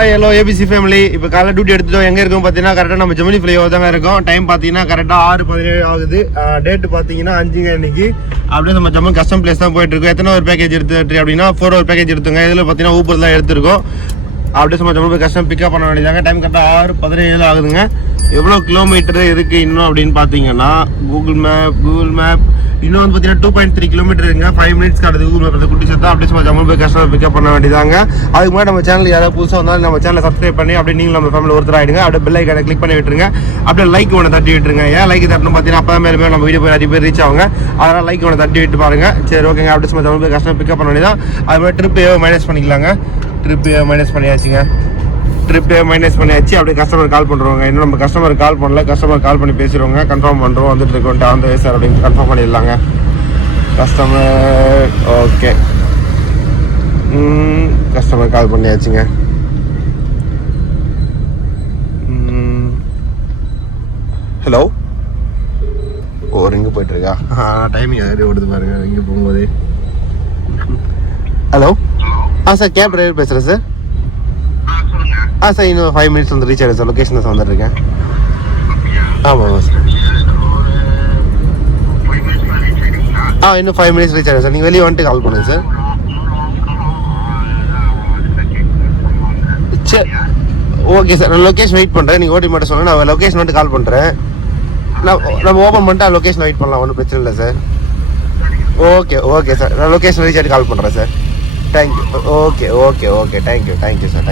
Hello ABC family. இப்போ காலைல duty எடுத்துட்டோம். எங்கே இருக்கோம் பார்த்தீங்கன்னா கரெக்டாக நம்ம ஜெமினி ஃப்ளைஓவர் தாங்க இருக்கோம். டைம் பார்த்தீங்கன்னா கரெக்டாக 6:17 ஆகுது. டேட்டு பார்த்தீங்கன்னா 5ங்க இன்னைக்கு. அப்படியே நம்ம ஜம்மு கஸ்டம் பிளேஸ் தான் போயிட்டு இருக்கோம். எத்தனை ஒரு பேக்கேஜ் எடுத்துட்டு அப்படின்னா 4 ஒரு பேக்கேஜ் எடுத்துங்க. இதில் பார்த்தீங்கன்னா ஊப்பர் தான் எடுத்துருக்கோம். அப்படியே நம்ம ஜம்மு போய் கஸ்டம் பிக்கப் பண்ண வேண்டியதாங்க. டைம் கரெக்டாக 6:17 ஆகுதுங்க. எவ்வளோ கிலோமீட்டர் இருக்குது இன்னும் அப்படின்னு பார்த்தீங்கன்னா கூகுள் மேப் இன்னும் வந்து பார்த்தீங்கன்னா 2.3 கிலோமீட்டர் இருக்குங்க. 5 மினிட்ஸ் காட்டுது கூகுள் மேப். குட்டி சேர்த்தா அப்படியே சும்மா ஜம்மு போய் கஸ்டமர் பிக்கப் பண்ண வேண்டியதாங்க. அதுக்கு முன்னாடி நம்ம சேனல் யாராவது புதுசாக வந்தாலும் நம்ம சேனலை சப்ஸ்கிரைப் பண்ணி அப்படியே நீங்களும் நம்ம ஃபேமிலி ஒருத்தர் ஆகிடுங்க. அப்படியே பெல் ஐக்கானை கிளிக் பண்ணி விட்டுருங்க. அப்படியே லைக் ஒன்று தட்டி விட்டுருங்க. ஏன் லைக் தட்டணும் பார்த்தீங்கன்னா அப்போ தான் மேலே நம்ம வீடியோ போய் நிறைய பேர் ரீச் ஆகுங்க. அதனால் லைக் ஒன்று தட்டி விட்டு பாருங்க. சரி ஓகேங்க. அப்படியே சும்மா ஜம்மு போய் கஸ்டமர் பிக்கப் பண்ண வேண்டியதான். அது மாதிரி ட்ரிப் மைனஸ் பண்ணிக்கலாங்க. ட்ரிப் மைனஸ் பண்ணியாச்சுங்க. அப்படியே கஸ்டமர் கால் பண்ணுறவங்க. இன்னும் நம்ம கஸ்டமர் கால் பண்ணல. கஸ்டமர் கால் பண்ணி பேசுகிறவங்க கன்ஃபார்ம் பண்ணுறோம். வந்துட்டு இருக்கோம் அந்த வயசு சார் அப்படின்னு கன்ஃபார்ம் பண்ணிடலாங்க. Customer okay. கஸ்டமர் கால் பண்ணியாச்சுங்க. ஹலோ. இங்கே போயிட்டுருக்கா? டைமிங் யாரும் ஓடுது பாருங்க இங்கே போகும்போது. ஹலோ. சார் கேப் டிரைவர் பேசுகிறேன் சார். சார் இன்னும் 5 மினிட்ஸ் வந்து ரீச் ஆகிடும் சார். Location sir வந்துட்டுருக்கேன். ஆமாம் சார். இன்னும் 5 மினிட்ஸ் ரீச் ஆகிடும் சார். நீங்கள் வெளியே வந்துட்டு கால் பண்ணுங்கள் சார். சரி ஓகே சார். நான் லொக்கேஷன் வெயிட் பண்ணுறேன். நீங்கள் ஓட்டி மட்டும் சொல்லுங்கள். நான் லொக்கேஷன் வந்துட்டு கால் பண்ணுறேன். நம்ம ஓப்பன் பண்ணிட்டு லொக்கேஷன் வெயிட் பண்ணலாம். ஒன்றும் பிரச்சனை இல்லை சார். Okay sir. நான் லொக்கேஷன் ரீச் ஆகிட்டு கால் பண்ணுறேன் sir. Thank you. Okay thank you sir.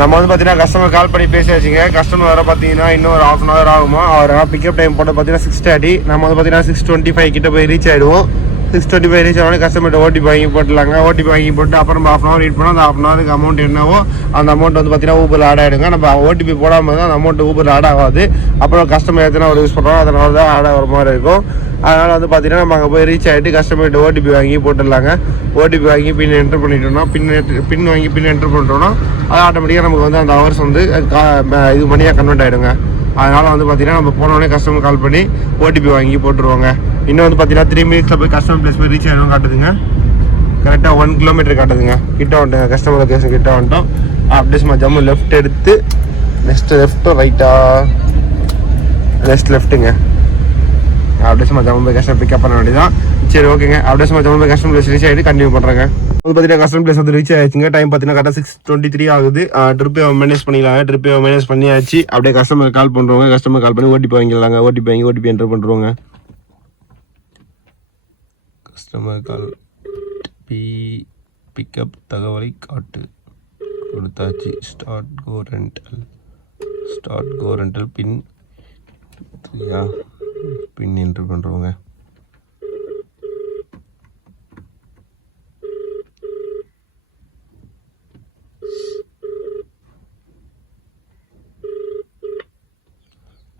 நம்ம வந்து பார்த்தீங்கன்னா கஸ்டமர் கால் பண்ணி பேசியாச்சுங்க. கஸ்டமர் வர பார்த்தீங்கன்னா இன்னும் ஒரு 1/2 hour ஆகுமா. அவர் பிக்கப் டைம் போட்டு பார்த்தீங்கன்னா 6:30. நம்ம வந்து பார்த்தீங்கன்னா 6:25 கிட்ட போய் ரீச் ஆகிடுவோம். 6:25 ரீச் ஆகணும். கஸ்டமர்கிட்ட ஓடிபி வாங்கி போட்டுலாங்க. ஓடிபி வாங்கி போட்டு அப்புறம் நம்ம 1/2 hour வெயிட் பண்ணோம். அந்த 1/2 hourக்கு அமௌண்ட் என்னவோ அந்த அமௌண்ட் வந்து பார்த்தீங்கன்னா ஊபரில் ஆட் ஆகிடுங்க. நம்ம ஓடிபி போடாமல் தான் அந்த அமௌண்ட் ஊபரில் ஆட் ஆகாது. அப்புறம் கஸ்டமர் எத்தனை ஒரு யூஸ் பண்ணுறோம் அதனால தான் ஆட் ஆகிற மாதிரி இருக்கும். அதனால் வந்து பார்த்தீங்கன்னா நம்ம அங்கே போய் ரீச் ஆகிட்டு கஸ்டமர்கிட்ட ஓடிபி வாங்கி போட்டுடலாங்க. ஓடிபி வாங்கி பின் என்ட்ரு பண்ணிட்டோம்னா பின் வாங்கி பின் என்ட்ரு பண்ணிட்டோம்னா அது ஆட்டோமேட்டிக்காக நமக்கு வந்து அந்த ஹவர்ஸ் வந்து இது மணியாக கன்வெர்ட் ஆகிடுங்க. அதனால் வந்து பார்த்தீங்கன்னா நம்ம போனோடனே கஸ்டமர் கால் பண்ணி ஓடிபி வாங்கி போட்டுருவாங்க. இன்னும் வந்து பார்த்தீங்கன்னா 3 மினிட்ஸில் போய் கஸ்டமர் பிளேஸ் போய் ரீச் ஆகிடும் காட்டுதுங்க. கரெக்டாக 1 கிலோமீட்டர் காட்டுதுங்க. கிட்ட வந்துட்டுங்க. கஸ்டமர் லொக்கேஷன் கிட்ட வந்துட்டோம். அப்படியே சும்மா ஜம்மு லெஃப்ட் எடுத்து நெக்ஸ்ட் லெஃப்ட்டோ ரைட்டா லெஃப்ட்டுங்க. அப்படியே சும்மா ஜம்மு போய் கஸ்டமர் பிக்கப் பண்ண வேண்டியதான். சரி ஓகேங்க. அப்படியே சும்மா ஜம்மு போய் கஸ்டமர் பிளேஸ் ரீச் ஆகிட்டு கண்டினியூ பண்ணுறாங்க. வந்து பார்த்தீங்கன்னா கஸ்டமர் பிளேஸ் வந்து ரீச் ஆயிடுச்சுங்க. டைம் பார்த்தீங்கன்னா கரெக்டாக 6:23 ஆகுது. ட்ரிப்பை மேனேஜ் பண்ணிடலாங்க. ட்ரிப்பை மேனேஜ் பண்ணியாச்சு. அப்படியே கஸ்டமர் கால் பண்ணுறவங்க கஸ்டமர் கால் பண்ணி ஓடிபி வாங்கிடலாங்க. ஓடிபி என்ட்ரு பண்ணுறவங்க. கஸ்டமர் கால் பிக்கப் தகவலை காட்டு கொடுத்தாச்சு. ஸ்டார்ட் கோ ரெண்டல் பின் என்ட்ரு பண்ணுறவங்க.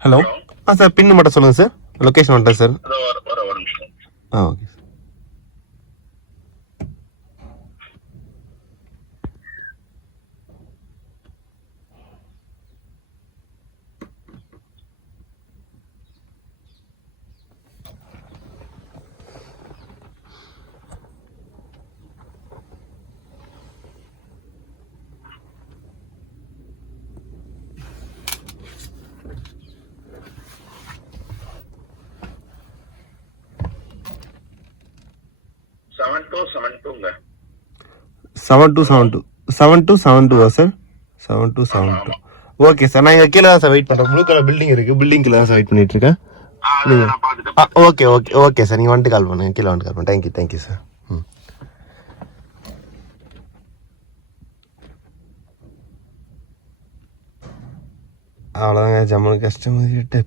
ஹலோ. சார் பின்னு மட்டும் சொல்லுங்கள் சார். லொக்கேஷன் வந்துட்டேன் sir. Okay sir. Okay sir. நான் இங்கே கீழே தான் சார் வெயிட் பண்ணுறேன். ப்ளூ கலர் பில்டிங் இருக்குது. பில்டிங் கீழே தான் சார் வெயிட் பண்ணிட்டு இருக்கேன். Okay sir. நீங்கள் வந்துட்டு கால் பண்ணுங்க. கீழே வந்துட்டு கால் பண்ணுங்க. Thank you sir. அவ்வளோதாங்க. ஜம்மு கஸ்டமர்கிட்ட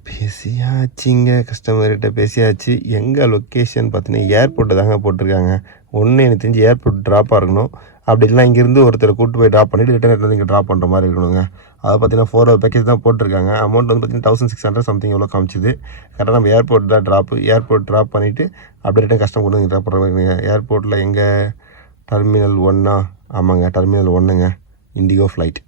பேசியாச்சு. எங்கள் லொக்கேஷன் பார்த்தீங்கன்னா ஏர்போர்ட்டு தாங்க போட்டிருக்காங்க. எனக்கு தெரிஞ்சு ஏர்போர்ட் ட்ராப்பாக இருக்கணும். அப்படி இல்லைனா இங்கேருந்து ஒருத்தர் கூப்பிட்டு போய் ட்ராப் பண்ணிவிட்டு ரிட்டர்ன் வந்து இங்கே ட்ராப் பண்ணுற மாதிரி இருக்கணுங்க. அதை பார்த்தீங்கன்னா 4 hour பேக்கேஜ் தான் போட்டிருக்காங்க. அமௌண்ட் வந்து பார்த்தீங்கன்னா 1600 சம்திங் எவ்வளோ காமிச்சிது. கரெக்டாக நம்ம ஏர்போர்ட் தான் ஏர்போர்ட் ட்ராப் பண்ணிவிட்டு அப்படியே ரிட்டன் கஸ்டம் கொண்டு வந்து ட்ராப் பண்ணுற மாதிரி இருக்குங்க. ஏர்போர்ட்டில் எங்கே டெர்மினல் 1 ஆமாங்க டெர்மினல் 1ங்க. Indigo flight.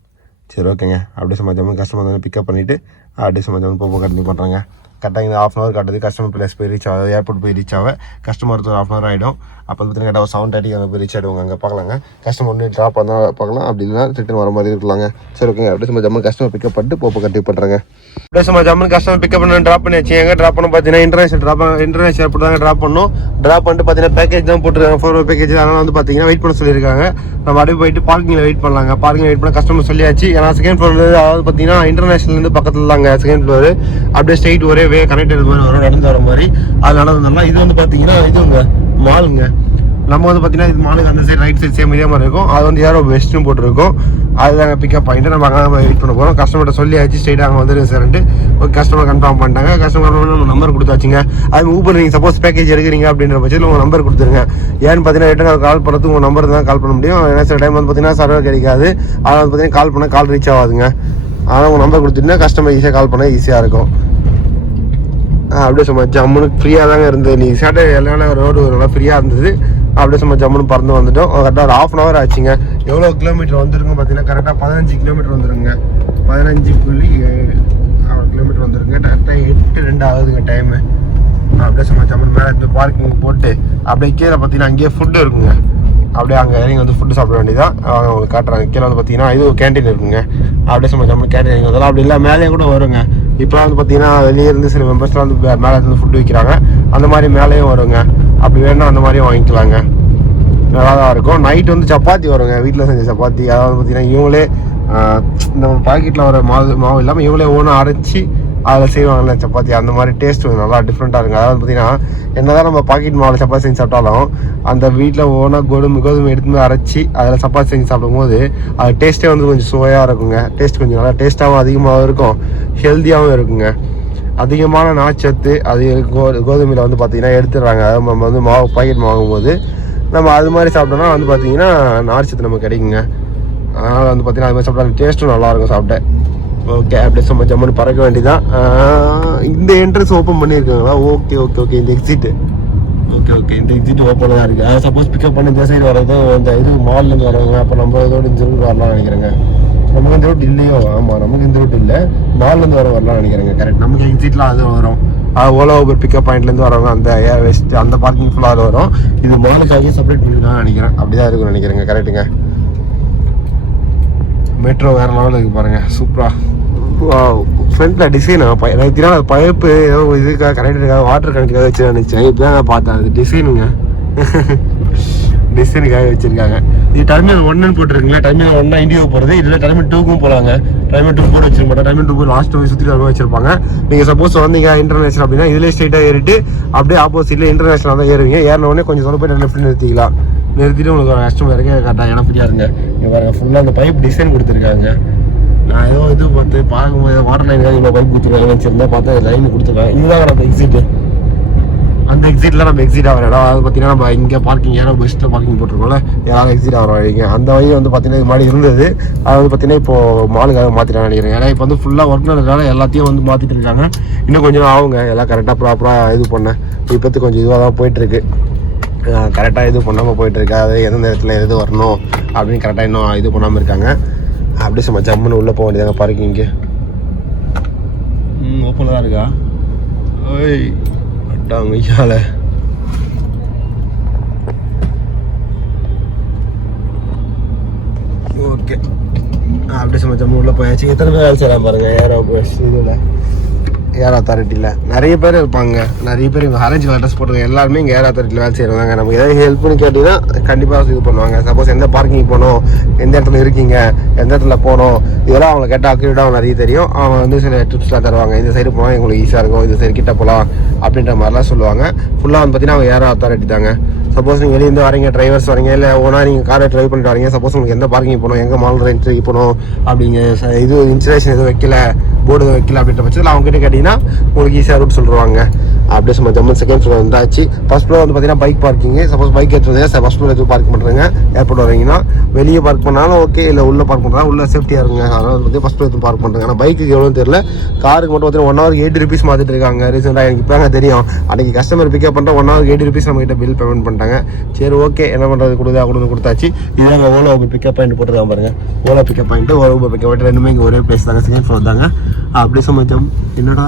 சரி ஓகேங்க. அப்படியே சும்மா ஜம்மு கஸ்டமர் வந்து பிக்கப் பண்ணிவிட்டு அப்படியே சும்மா ஜம்மு கண்டினியூ பண்ணுறாங்க. கரெக்டாக இந்த 1/2 hour காட்டுது. கஸ்டமர் பிளேஸ் போய் ரீச் ஆகுது, ஏர்போர்ட் போய் ரீச் ஆக கஸ்டமர் 1/2 hour ஆகிடும். அப்போ பார்த்தீங்கன்னா கரெக்டாக 7:30 அங்கே போய் ரீச் ஆகிடுவாங்க. அங்கே பார்க்கலாங்க. கஸ்டமர் ஒன்று ட்ராப் பண்ணால் பார்க்கலாம், அப்படி இல்லைனா ரிட்டன் வர மாதிரி இருக்கலாங்க. சரி ஓகேங்க. அப்படியே சும்மா ஜம்மன் கஸ்டமர் பிக்கப் பண்ணிட்டு போப்போ கண்டிப்பாக பண்ணுறேங்க. அப்படியே சும்மா ஜம்மன் கஸ்டமர் பிக்கப் பண்ணி ட்ராப் பண்ணி வச்சு எங்கே ட்ராப் பண்ண பார்த்தீங்கன்னா இன்டர்நேஷனல் ஏர்போர்ட் தாங்க ட்ராப் பண்ணணும். ட்ராப் பண்ணிட்டு பார்த்தீங்கன்னா பேக்கேஜ் தான் போட்டுருக்காங்க, 4 பேக்கேஜ். அதனால் வந்து பார்த்தீங்கன்னா வெயிட் பண்ண சொல்லியிருக்காங்க. நம்ம அப்படியே போயிட்டு பார்க்கிங்கில் வெயிட் பண்ணலாங்க. பார்க்கிங் வெயிட் பண்ண கஸ்டமர் சொல்லியாச்சு. ஏன்னா செகண்ட் ஃப்ளோர் அதாவது பார்த்தீங்கன்னா இன்டர்நேஷனல்லேருந்து பக்கத்தில் தாங்க செகண்ட் ஃப்ளோர். அப்படியே ஸ்ட்ரெயிட் ஒரே வே கனெக்ட் மாதிரி வரும், நடந்து வர மாதிரி. அது நடந்ததுனால இது வந்து பார்த்தீங்கன்னா இதுங்க மாலுங்க. நம்ம வந்து பார்த்தீங்கன்னா இது மாலுக்கு அந்த சைடு ரைட் சைட் சேம் இதே மாதிரி இருக்கும். அது வந்து ஏரோ பெஸ்ட்டும் போட்டுருக்கும். அதுதாங்க பிக்கப் பாயிண்ட். நம்ம அங்கே வெயிட் பண்ண போகிறோம். கஸ்டமர்கிட்ட சொல்லியாச்சு ஸ்ட்ரெயிட்டாக அங்கே வந்துருங்க சார்ன்ட்டு. ஓகே, கஸ்டமர் கன்ஃபார்ம் பண்ணிட்டாங்க. கஸ்டமர் நம்ம நம்பர் கொடுத்தாச்சுங்க. அது ஊபர் நீங்கள் சப்போஸ் பேக்கேஜ் எடுக்கிறீங்க அப்படின்ற பட்சத்தில் உங்கள் நம்பர் கொடுத்துருங்க. ஏன்னு பார்த்தீங்கன்னா ரிட்டன் கால் பண்ணுறது உங்கள் நம்பர் தான் கால் பண்ண முடியும். ஏன்னா சில டைம் வந்து பார்த்தீங்கன்னா சர்வர் கிடைக்காது. அதை வந்து பார்த்தீங்கன்னா கால் பண்ணால் கால் ரீச் ஆகாதுங்க. ஆனால் உங்கள் நம்பர் கொடுத்துட்டுனா கஸ்டமர் ஈஸியாக கால் பண்ண ஈஸியாக இருக்கும். அப்படியே சும்மா ஜம்முனுக்கு ஃப்ரீயாக தாங்க இருந்தது. நீ சாட்டர்டே எல்லாமே ரோடு நல்லா ஃப்ரீயாக இருந்தது. அப்படியே சும்மா ஜம்முன்னு பறந்து வந்துட்டோம். கரெக்டாக ஒரு 1/2 hour ஆச்சுங்க. எவ்வளோ கிலோமீட்டர் வந்துருங்க பார்த்தீங்கன்னா கரெக்டாக 15 கிலோமீட்டர் வந்துருங்க. 15.7 கிலோமீட்டர் வந்துருங்க. கரெக்டாக 8:02 ஆகுதுங்க டைமு. அப்படியே சும்மா ஜம்முன்னு மேலே எடுத்து பார்க்கிங் போட்டு அப்படியே கீழே பார்த்தீங்கன்னா அங்கேயே ஃபுட்டு இருக்குங்க. அப்படியே அங்கே இறங்கி வந்து ஃபுட்டு சாப்பிட வேண்டியதான். உங்களுக்கு காட்டுறாங்க. கீழே வந்து பார்த்தீங்கன்னா இது கேன்டீன் இருக்குங்க. அப்படியே சும்மா ஜம்முன்னு கேன்டீன் இறங்கி வந்தாலும் அப்படி இல்லை மேலே கூட வருங்க. இப்போலாம் வந்து பார்த்தீங்கன்னா வெளியே இருந்து சில மெம்பர்ஸ்லாம் வந்து மேலே இருந்து ஃபுட்டு விற்கிறாங்க. அந்த மாதிரி மேலேயும் வருங்க. அப்படி வேணும்னா அந்த மாதிரியும் வாங்கிக்கலாங்க. நல்லா தான் இருக்கும். நைட் வந்து சப்பாத்தி வருங்க, வீட்டில் செஞ்ச சப்பாத்தி. அதாவது பார்த்தீங்கன்னா இவங்களே இந்த பாக்கெட்டில் வர மாவு இல்லாமல் இவங்களே ஓனாக அரைச்சி அதில் செய்வாங்கல்ல சப்பாத்தி. அந்த மாதிரி டேஸ்ட் நல்லா டிஃப்ரெண்ட்டாக இருக்குங்க. அதாவது பார்த்தீங்கன்னா என்னதான் நம்ம பாக்கெட் மாவில் சப்பாத்தி செஞ்சு சாப்பிட்டாலும் அந்த வீட்டில் ஓனாக கோதுமை எடுத்து அரைச்சி அதில் சப்பாத்தி செஞ்சு சாப்பிடும்போது அது டேஸ்ட்டே வந்து கொஞ்சம் சுவையாக இருக்குங்க. டேஸ்ட் கொஞ்சம் நல்லா டேஸ்ட்டாகவும் அதிகமாகவும் இருக்கும், ஹெல்த்தியாகவும் இருக்குங்க. அதிகமான நார்ச்சத்து அது கோதுமையில் வந்து பார்த்தீங்கன்னா எடுத்துடுறாங்க. அது நம்ம வந்து பாக்கெட் வாங்கும்போது நம்ம அது மாதிரி சாப்பிட்டோம்னா வந்து பார்த்தீங்கன்னா நார்ச்சத்து நமக்கு கிடைக்குங்க. அதனால் வந்து பார்த்தீங்கன்னா அது மாதிரி சாப்பிட்டா டேஸ்ட்டும் நல்லாயிருக்கும் சாப்பிட்டேன். ஓகே, அப்படியே சும்மா ஜம்முன்னு பறக்க வேண்டியதான். இந்த என்ட்ரன்ஸ் ஓப்பன் பண்ணியிருக்காங்களா? ஓகே இந்த எக்ஸிட்டு இந்த எக்ஸிட் ஓப்பனாக தான் இருக்குது. சப்போஸ் பிக்கப் பண்ணி இந்த சைடு வரது இந்த இது மால்லேருந்து வரவங்க அப்போ நம்ம இதோட இந்த ரூட் வரலாம்னு நினைக்கிறேங்க. நமக்கு இந்த ரூட் இல்லையோ? ஆமாம், நமக்கு இந்த ரூட் இல்லை, மால்லேருந்து வரலாம்னு நினைக்கிறேங்க. கரெக்ட், நமக்கு எக்ஸிட்டில் அது வரும். ஓலா ஊபர் பிக்கப் பாயிண்ட்லேருந்து வரவங்க அந்த ஏர் வெஸ்ட் அந்த பார்க்கிங் ஃபுல்லாக வரும். இது மாலுக்காகவே செப்பரேட் பண்ணிருக்கான்னு நினைக்கிறேன். அப்படி தான் இருக்குன்னு நினைக்கிறேங்க. கரெக்டுங்க. மெட்ரோ வேறு லெவலில் இருக்குது பாருங்கள், சூப்பராக. ஃப்ரண்ட்டில் டிசைன் நான் பைப்பு ஏதோ இதுக்காக கரெக்டுக்காக வாட்டர் கணக்குக்காக வச்சு நினச்சேன். இப்போ தான் நான் பார்த்தேன் அது டிசைனுங்க. டிசைனுக்காக வச்சுருக்காங்க. இது டெர்மினல் 1 போட்டுருக்குங்களா? டெர்மினல் 1 இண்டியோ போகிறது, இதில் டெர்மினல் 2க்கும் போகலாங்க. டெர்மினல் 2 போட்டு வச்சிருக்க மாட்டேன். டெர்மினல் 2 போய் லாஸ்ட் போய் சுற்றி வர வச்சிருப்பாங்க. நீங்கள் சப்போஸ் வந்தீங்க இன்டர்நேஷனல் அப்படின்னா இதிலே ஸ்ட்ரெயிட்டாக ஏறிட்டு அப்படியே ஆப்போசிட்டில் இன்டர்நேஷனல் தான் ஏறுவீங்க. ஏறினோடனே கொஞ்சம் சொல்ல போய்ட்டு லெஃப்ட் நிறுத்திக்கலாம். நிறுத்திட்டு உங்களுக்கு ஒரு கஸ்டமர் இறங்க கரெக்டாக இடம் ஃப்ரீயாக இருங்க. இங்கே பாருங்கள் ஃபுல்லாக அந்த பைப் டிசைன் கொடுத்துருக்காங்க. நான் ஏதோ இது பார்க்கும்போது வாட்டர் லைனுக்காக இவ்வளோ பைப் கொடுத்துருக்காங்கன்னு வச்சுருந்தா பார்த்தா லைன் கொடுத்துருக்காங்க. இதுதான் நம்ம எக்ஸிட்டு. அந்த எக்ஸிட்டில் நம்ம எக்ஸிட் ஆகிற இடம். அது பார்த்தீங்கன்னா நம்ம இங்கே பார்க்கிங் ஏரோ பெஸ்ட்டில் பார்க்கிங் போட்டிருக்கோம்ல, யாரும் எக்ஸிட் ஆகிற வழிங்க. அந்த வழி வந்து பார்த்தீங்கன்னா இது மாதிரி இருந்தது. அது வந்து பார்த்தீங்கன்னா இப்போது மாலுக்காக மாற்றிட்டாங்க நினைக்கிறேன். ஏன்னா இப்போ வந்து ஃபுல்லாக ஒர்க் நடக்கிறதுனால எல்லாத்தையும் வந்து மாற்றிட்டு இருக்காங்க. இன்னும் கொஞ்சம் ஆகுங்க எல்லாம் கரெக்டாக ப்ராப்பராக இது பண்ணேன். இப்போத்து கொஞ்சம் இதுவாக தான் போயிட்டுருக்கு. கரெக்டாக இது பண்ணாமல் போயிட்டுருக்கு. அது எந்த இடத்துல எது வரணும் அப்படின்னு கரெக்டாக இன்னும் இது பண்ணாமல் இருக்காங்க. அப்படியே சும்மா ஜம்முன்னு உள்ளே போக வேண்டியதாங்க பார்க்கிங்கு. ஓப்பனில் தான் இருக்கா? ஓய் அட்டாங்க ஐயால. ஓகே, அப்படியே சும்மா ஜம்மு உள்ளே போயாச்சு. எத்தனை பேர் வேலை செய்யலாம் பாருங்கள் ஏரோ பஸ் இதில் ஏர் அத்தாரிட்டியில் நிறைய பேர் இருப்பாங்க. நிறைய பேர் இங்கே ஆரஞ்சு கலர் ட்ரெஸ் போட்டுருங்க. எல்லாருமே இங்கே ஏர் அத்தாரிட்டியில் வேலை செய்கிறாங்க. நமக்கு ஏதாவது ஹெல்ப்னு கேட்டிங்கன்னா கண்டிப்பாக இது பண்ணுவாங்க. சப்போஸ் எந்த பார்க்கிங் போகணும், எந்த இடத்துல இருக்கீங்க, எந்த இடத்துல போகணும், இதெல்லாம் அவங்களை கேட்டால் அக்யூரேட்டாக நிறைய தெரியும். அவங்க வந்து சில டிப்ஸ்லாம் தருவாங்க. இந்த சைடு போனால் எங்களுக்கு ஈஸியாக இருக்கும், இந்த சைடு கிட்ட போகலாம் அப்படின்ற மாதிரிலாம் சொல்லுவாங்க. ஃபுல்லாக வந்து பார்த்தீங்கன்னா அவங்க ஏர் அத்தாரிட்டி தாங்க. சப்போஸ் நீங்கள் வெளியேருந்து வரீங்க, டிரைவர்ஸ் வரீங்க, இல்லை ஓனா நீங்கள் காரை ட்ரைவ் பண்ணிட்டு வரீங்க. சப்போஸ் உங்களுக்கு எந்த பார்க்கிங் போகணும், எங்கே மால் என்ட்ரிக்கு போகணும் அப்படிங்க இது இன்ஸ்டலேஷன் எதுவும் வைக்கல, போர்டு எதுவும் வைக்கல அப்படின்ற பட்சத்தில் அவங்ககிட்ட கேட்டிங்கன்னா உங்களுக்கு ஈஸியாக ரூட் சொல்லுவாங்க. அப்படியே சும்மா ஜம்மன் செகண்ட் ஃப்ளோர் வந்தாச்சு. ஃபர்ஸ்ட் ஃப்ளோர் வந்து பார்த்தீங்கன்னா பைக் பார்க்கிங். சப்போஸ் பைக் எடுத்துருந்தீங்க ஃபர்ஸ்ட் ஃப்ளோர் எதுவும் பார்க் பண்ணுறீங்க. ஏர்போர்ட் வரீங்கன்னா வெளியே பார்க் பண்ணாலும் ஓகே, இல்லை உள்ளே பார்க் பண்ணுறாங்க, உள்ள சேஃப்டியாக இருக்குங்க. அதனால் வந்து ஃபர்ஸ்ட் ஃப்ளோர் எதுவும் பார்க் பண்ணுறாங்க. ஆனால் பைக்கு எவ்வளோன்னு தெரியல. காருக்கு மட்டும் பார்த்தீங்கன்னா 1 hour 8 rupees மாற்றிட்டு இருக்காங்க. ரீசெண்டாக எனக்கு இப்போ தெரியும். அன்றைக்கி கஸ்டமர் பிக்கப் பண்ணுற 1 hour 8 rupees நம்மகிட்ட பில் பேமெண்ட் பண்ணிட்டாங்க. சரி ஓகே, என்ன பண்ணுறது, கொடுத்தாச்சு. இதுதாங்க ஓலா ஊபர் பிக்கப் பாயிண்ட் போட்டுருக்காங்க பாருங்கள். Ola pickup point Ola Uber pickup point ரெண்டுமே இங்கே ஒரே பிளேஸ் தாங்க. செகண்ட் ஃப்ளோர் தாங்க. அப்படியே சமைச்சோம். என்னடா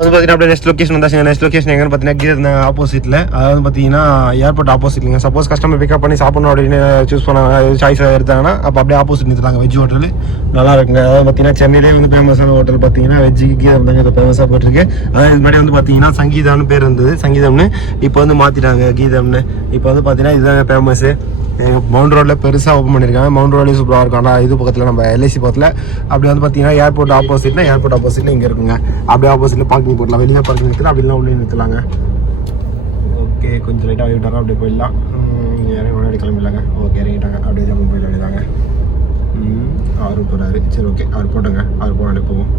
வந்து பார்த்தீங்கன்னா அப்படியே நெக்ஸ்ட் லொக்கேஷன் வந்தாச்சுங்க. நெக்ஸ்ட் லொக்கேஷன் எங்கன்னு பார்த்தீங்கன்னா கீழே ஆப்போசிட்டில், அதாவது பார்த்தீங்கன்னா ஏர்போர்ட் ஆப்போசிட்லிங்க. சப்போஸ் கஸ்டமர் பிக்கப் பண்ணி சாப்பிடணும் அப்படின்னு சூஸ் பண்ணாங்க, சாய்ஸ் எடுத்தாங்கன்னா அப்போ அப்படியே ஆப்போசிட் நிறுத்துறாங்க. வெஜ் ஹோட்டல் நல்லா இருக்குங்க. அதாவது பார்த்தீங்கன்னா சென்னையிலே வந்து ஃபேமஸான ஹோட்டல் பார்த்தீங்கன்னா வெஜ்ஜுக்கு கீழே வந்து ஃபேமஸாக போயிட்டுருக்கு. அதாவது இது மாதிரி வந்து பார்த்தீங்கன்னா சங்கீதம்னு பேர் இருந்தது, சங்கீதம்னு இப்போ வந்து மாற்றிட்டாங்க கீதம்னு. இப்போ வந்து பார்த்தீங்கன்னா இதுதான் ஃபேமஸு. மவுண்ட் ரோடில் பெருசாக ஓப்பன் பண்ணியிருக்காங்க. மவுண்ட் ரோட்லேயும் சூப்பராக இருக்கும். ஆனால் இது பக்கத்தில் நம்ம எல்ஐசி பக்கத்தில் அப்படி வந்து பார்த்தீங்கன்னா ஏர்போர்ட் ஆப்போசிட்டில் இங்கே இருக்குங்க. அப்படியே ஆப்போசிட்டில் பார்க்கிங் போடலாம். வெளியே பார்க்கிங் நிறுத்தலாம், அப்படிலாம் உள்ளே நிறுத்தலாங்க. ஓகே, கொஞ்சம் லைட்டாக இறங்கிட்டாங்க, அப்படியே போயிடலாம். இறங்கி முன்னாடி கிளம்பிடலாங்க. ஓகே, இறங்கிட்டாங்க, அப்படியே ஜம்மு போயிட வேண்டியதாங்க. அவரு போகிறாரு. சரி ஓகே, அவர் போட்டோங்க, அவர் போனாடி போவோம்.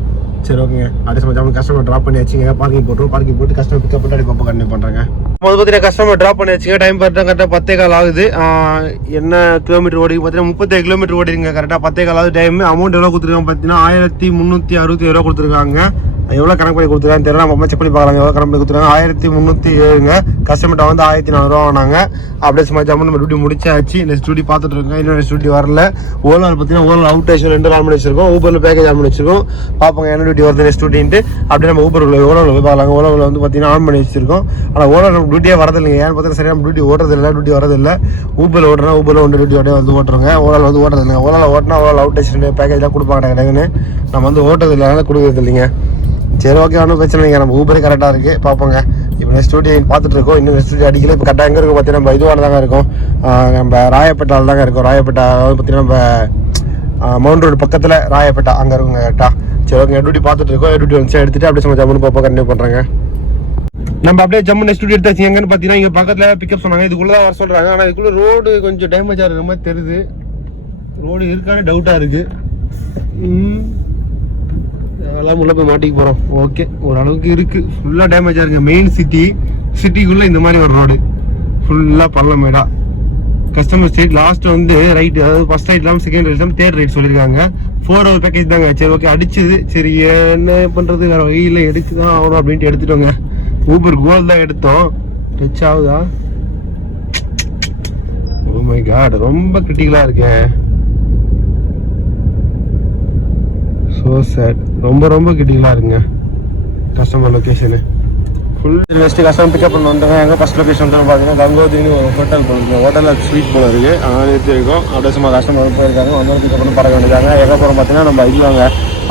சரி ஓகேங்க. அடுத்த சமயம் கஸ்டமர் ட்ராப் பண்ணி வச்சுங்க. பார்க்கிங் போட்டு கஸ்டமர் பிக்கப் பண்ணி அப்போ கண்டினியூ பண்ணுறாங்க. முதல் பார்த்தீங்கன்னா கஸ்டமர் ட்ராப் பண்ணி வச்சுங்க. டைம் பார்த்தா கரெக்டாக 10:15 ஆகுது. என்ன கிலோமீட்டர் ஓடி பார்த்தீங்கன்னா 37 கிலோமீட்டர் ஓடிங்க. கரெக்டாக 10:15 ஆகுது டைம். அமௌண்ட் எவ்வளோ கொடுத்துருக்காங்க பார்த்தீங்கன்னா 1367 ரூபா கொடுத்துருக்காங்க. எவ்வளோ கணக்கு பண்ணி கொடுத்துருக்காங்க தெரியல, நம்ம செக் பண்ணி பார்க்கலாம். எவ்வளோ கணக்கு பண்ணி கொடுத்துருக்காங்க 1307ங்க. கஸ்டமர்கிட்ட வந்து 1400 ரூபா வாங்கினாங்க. அப்படியே சும்மா ஜம்மு நம்ம டியூட்டி முடிச்சாச்சு. நெக்ஸ்ட் டியூட்டி பார்த்துட்டு இருக்கோம். இன்னும் நெக்ஸ்ட் டியூட்டி வரல. ஓலாவில் பார்த்தீங்கன்னா ஓலா அவுட் ஸ்டேஷன் 2 ஆன் பண்ணி வச்சிருக்கோம். ஊபரில் பேக்கேஜ் ஆன் பண்ணி வச்சிருக்கோம். பார்ப்போங்க என்ன டியூட்டி வருது நெக்ஸ்ட் டியூட்டின்ட்டு. அப்படியே நம்ம ஊபரில் ஓலாவில் போய் பார்க்கலாம். ஓலாவில் வந்து பார்த்தீங்கன்னா ஆன் பண்ணி வச்சிருக்கோம். ஆனால் ஓலா நம்ம டியூட்டியே வரதில்லைங்க. ஏன்னு பார்த்தீங்கன்னா சரியாக நம்ம டியூட்டி ஓட்டுறதில்லை, டியூட்டி வரதில்லை. ஊபரில் ஓட்டுறோம், ஊபரில் ஒன்று டியூட்டி அப்படியே வந்து ஓட்டுறோங்க. ஓலாவில் வந்து ஓட்டுறதில்லைங்க. ஓலாவில் ஓட்டினா ஓலாவில் அவுட் ஸ்டேஷன் பேக்கேஜ்லாம் கொடுப்பாங்க கிடையாதுன்னு நம்ம வந்து ஓட்டுறதில்லை, அதனால் கொடுக்குறது இல்லைங்க. சரி ஓகே, ஒன்றும் பிரச்சனை இல்லைங்க. நம்ம ஊபரே கரெக்டாக இருக்குது. பார்ப்போங்க. இப்போ நெக்ஸ்ட் டியூட்டி பார்த்துட்டு இருக்கோம். இன்னும் நெக்ஸ்ட் டியூட்டி அடிக்கல. இப்போ கரெக்டாக எங்கே இருக்கும் பார்த்தீங்கன்னா நம்ம இதுவாக தாங்க இருக்கும். நம்ம ராயப்பேட்டாவில் தாங்க இருக்கும். ராயப்பேட்டா அதாவது பார்த்தீங்கன்னா நம்ம மவுண்ட் ரோடு பக்கத்தில் ராயப்பேட்டா அங்கே இருக்குங்க கரெக்டாக. சரி ஓகே, டியூட்டி பார்த்துட்டு இருக்கோம். டியூட்டி வந்து எடுத்துகிட்டு அப்படியே சும்மா ஜம்முன்னு பார்ப்போம் கண்டினியூ பண்ணுறாங்க. நம்ம அப்படியே ஜம்மு நெக்ஸ்ட் டியூட்டி எடுத்தாச்சு. எங்கன்னு பார்த்தீங்கன்னா இங்கே பக்கத்தில் பிக்கப் சொன்னாங்க. இதுக்குள்ளே தான் வர சொல்கிறாங்க. ஆனால் இதுக்குள்ளே ரோடு கொஞ்சம் டேமேஜ் ஆகிற மாதிரி தெரியுது. ரோடு இருக்கானே டவுட்டாக இருக்குது. அதெல்லாம் உள்ள போய் மாட்டிக்க போகிறோம். ஓகே, ஓரளவுக்கு இருக்குது. ஃபுல்லாக டேமேஜாக இருக்குது. மெயின் சிட்டிக்குள்ளே இந்த மாதிரி ஒரு ரோடு ஃபுல்லாக பள்ளமேடா. கஸ்டமர் ஸ்ட்ரீட் லாஸ்ட் வந்து ரைட், அதாவது ஃபர்ஸ்ட் ரைட் இல்லாமல் செகண்ட் ரைட் இல்லாமல் தேர்ட் ரைட் சொல்லியிருக்காங்க. 4 hour பேக்கேஜ் தாங்க. சரி ஓகே, அடிச்சுது. சரி என்ன பண்ணுறது, வேறு வழியில் எடுத்து தான் ஆகணும் அப்படின்ட்டு எடுத்துட்டோங்க. ஊபர் கோல் தான் எடுத்தோம். டச் ஆகுதா? ஓ மை காட், ரொம்ப கிரிட்டிக்கலாக இருக்கேன். ஸோ சேட், ரொம்ப கிரிட்டிக்கலாக இருக்குங்க. Customer location full west customer pickup பண்ண வந்தாங்க. எங்கே ஃபஸ்ட் லொக்கேஷன் வந்து பார்த்தீங்கன்னா கங்கோதிரின்னு ஒரு ஹோட்டல் போயிருக்கோம். ஹோட்டலில் ஸ்வீட் போல இருக்குது, அதனால் எடுத்து இருக்கோம். அப்படியே சும்மா கஸ்டமர் போயிருக்காங்க. வந்து பிக்கப் பண்ணி பறக்க வேண்டியதாங்க. எங்கே போகிறோம் பார்த்தீங்கன்னா நம்ம இதுவாங்க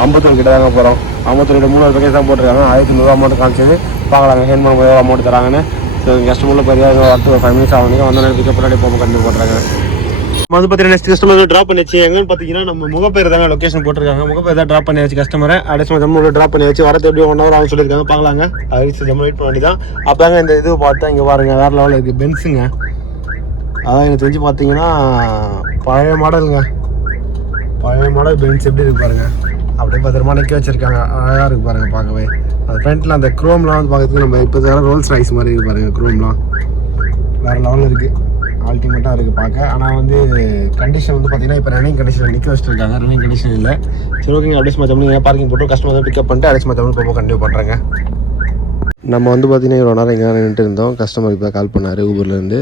அம்பத்தூர் கிட்ட தாங்க போகிறோம். அம்பத்தூர் 3 பேக்கேஜ் தான் போட்டிருக்காங்க. 1500 அமௌண்ட் காமிச்சது. பார்க்கலாங்க ஹேண்ட் பண்ணும்போது எவ்வளோ அமௌண்ட் தராங்கன்னு. ஸோ கஸ்டமரில் பெரிய அடுத்து ஒரு 5 minutes ஆகுங்க. வந்தோடனே பிக்கப் பண்ணி போக கண்டிப்பாக பண்ணுறாங்க. வந்து பார்த்தீங்கன்னா நெக்ஸ்ட் கஸ்டமர் ட்ராப் பண்ணியாச்சு. எங்கன்னு பார்த்தீங்கன்னா நம்ம முகப்பேர் தாங்க லொக்கேஷன் போட்டிருக்காங்க. முகப்பேர் தான் ட்ராப் பண்ணியாச்சு கஸ்டமரை. அடிச்சு ஜம்முல ட்ராப் பண்ணியாச்சு. வரது எப்படி 1 hour ஆகும் சொல்லியிருக்காங்க. பார்க்கலாங்க. அடிச்சு ஜம்மு வெயிட் பண்ண வேண்டியதான். அப்போதாங்க இந்த இது பார்த்தா இங்கே பாருங்க வேறு லெவலில் இருக்குது. பென்ஸுங்க. அதான் எனக்கு தெரிஞ்சு பார்த்தீங்கன்னா பழைய மாடலுங்க. பழைய மாடல் பென்ஸ் எப்படி இருக்கு பாருங்க. அப்படியே பத்திரமா நிற்க வச்சிருக்காங்க. அழகாக இருக்கு பாருங்க பார்க்கவே. அது ஃப்ரண்ட்டில் அந்த க்ரோம்லாம் வந்து பார்க்கறதுக்கு நம்ம இப்போ ரோல்ஸ் ரைஸ் மாதிரி இருக்கு பாருங்க. க்ரோம்லாம் வேறு லெவலில் இருக்குது. அல்டிமேட்டாக இருக்குது பார்க்க. ஆனால் வந்து கண்டிஷன் வந்து பார்த்தீங்கன்னா இப்போ ரன்னிங் கண்டிஷனில் நிற்க வச்சுருக்காங்க. ரன்னிங் கண்டிஷன் இல்லை. சரி ஓகேங்க. அப்படியே மச்சம் பார்க்கிங் போட்டு கஸ்டமர் வந்து பிக்கப் பண்ணிட்டு அப்படியே மச்சம் போக கண்டினியூ பண்ணுறாங்க. நம்ம வந்து பார்த்தீங்கன்னா இவ்வளோ நேரம் எங்கே நின்றுட்டு இருந்தோம். கஸ்டமர் இப்போ கால் பண்ணார் ஊபர்லேருந்து.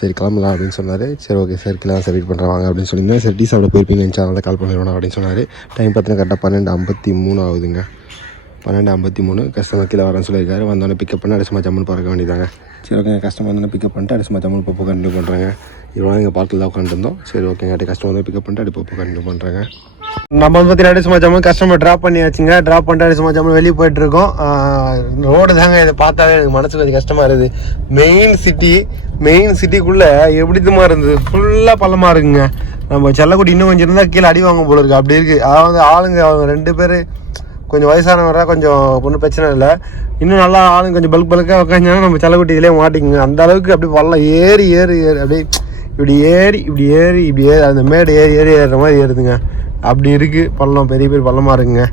சரி கிளம்பலாம் அப்படின்னு சொன்னார். சரி ஓகே சார் கிளம்ப சரி வெயிட் பண்ணுறாங்க அப்படின்னு சொல்லியிருந்தேன். சரி டீ சாப்பிட போயிருப்பீங்கன்னு சேனலில் கால் பண்ணிடணும் அப்படின்னு சொன்னார். டைம் பார்த்தீங்கன்னா கரெக்டாக 12:53 ஆகுதுங்க. 12:53 கஸ்டமர் கீழே வரேன்னு சொல்லியிருக்காரு. வந்தோடனே பிக்கப் பண்ணி அடிச்சு ஜம்முன்னு பறக்க வேண்டியதாங்க. சரி ஓகேங்க. கஸ்டமர் வந்து பிக்கப் பண்ணிட்டு அடிச்சு ஜம்முன்னு போக கண்டினியூ பண்ணுறாங்க. இவ்வளோ எங்கள் பார்க்கில் தான் உட்காந்துருந்தோம். சரி ஓகேங்க. அப்படியே கஸ்டமர் வந்து பிக்கப் பண்ணிட்டு அடி போக கண்டினியூ பண்ணுறாங்க. நம்ம வந்து பார்த்தீங்கன்னா அடிச்சு ஜம்முன்னு கஸ்டமர் ட்ராப் பண்ணியாச்சுங்க. ட்ராப் பண்ணிட்டு அடிச்சு ஜம்முன்னு வெளியே போயிட்டுருக்கோம். ரோடு தாங்க இதை பார்த்தாவே எனக்கு மனசு கொஞ்சம் கஷ்டமாக இருக்குது. மெயின் சிட்டிக்குள்ளே எப்படிதுமா இருந்தது. ஃபுல்லாக பள்ளமாக இருக்குங்க. நம்ம செல்லக்குடி இன்னும் கொஞ்சம் இருந்தால் கீழே அடி வாங்க போல இருக்குது. அப்படி இருக்குது. அதாவது ஆளுங்க அவங்க 2 பேர் கொஞ்சம் வயசானவராக கொஞ்சம் ஒன்றும் பிரச்சனை இல்லை. இன்னும் நல்லா ஆளுங்க கொஞ்சம் பல்காக உட்காந்துன்னா நம்ம செல்லக்குட்டி இதிலே மாட்டிக்குங்க. அந்த அளவுக்கு அப்படி பள்ளம் ஏறி அப்படியே இப்படி ஏறி அந்த மேடு ஏறுற மாதிரி ஏறுதுங்க. அப்படி இருக்குது பள்ளம். பெரிய பள்ளமாக இருக்குங்க.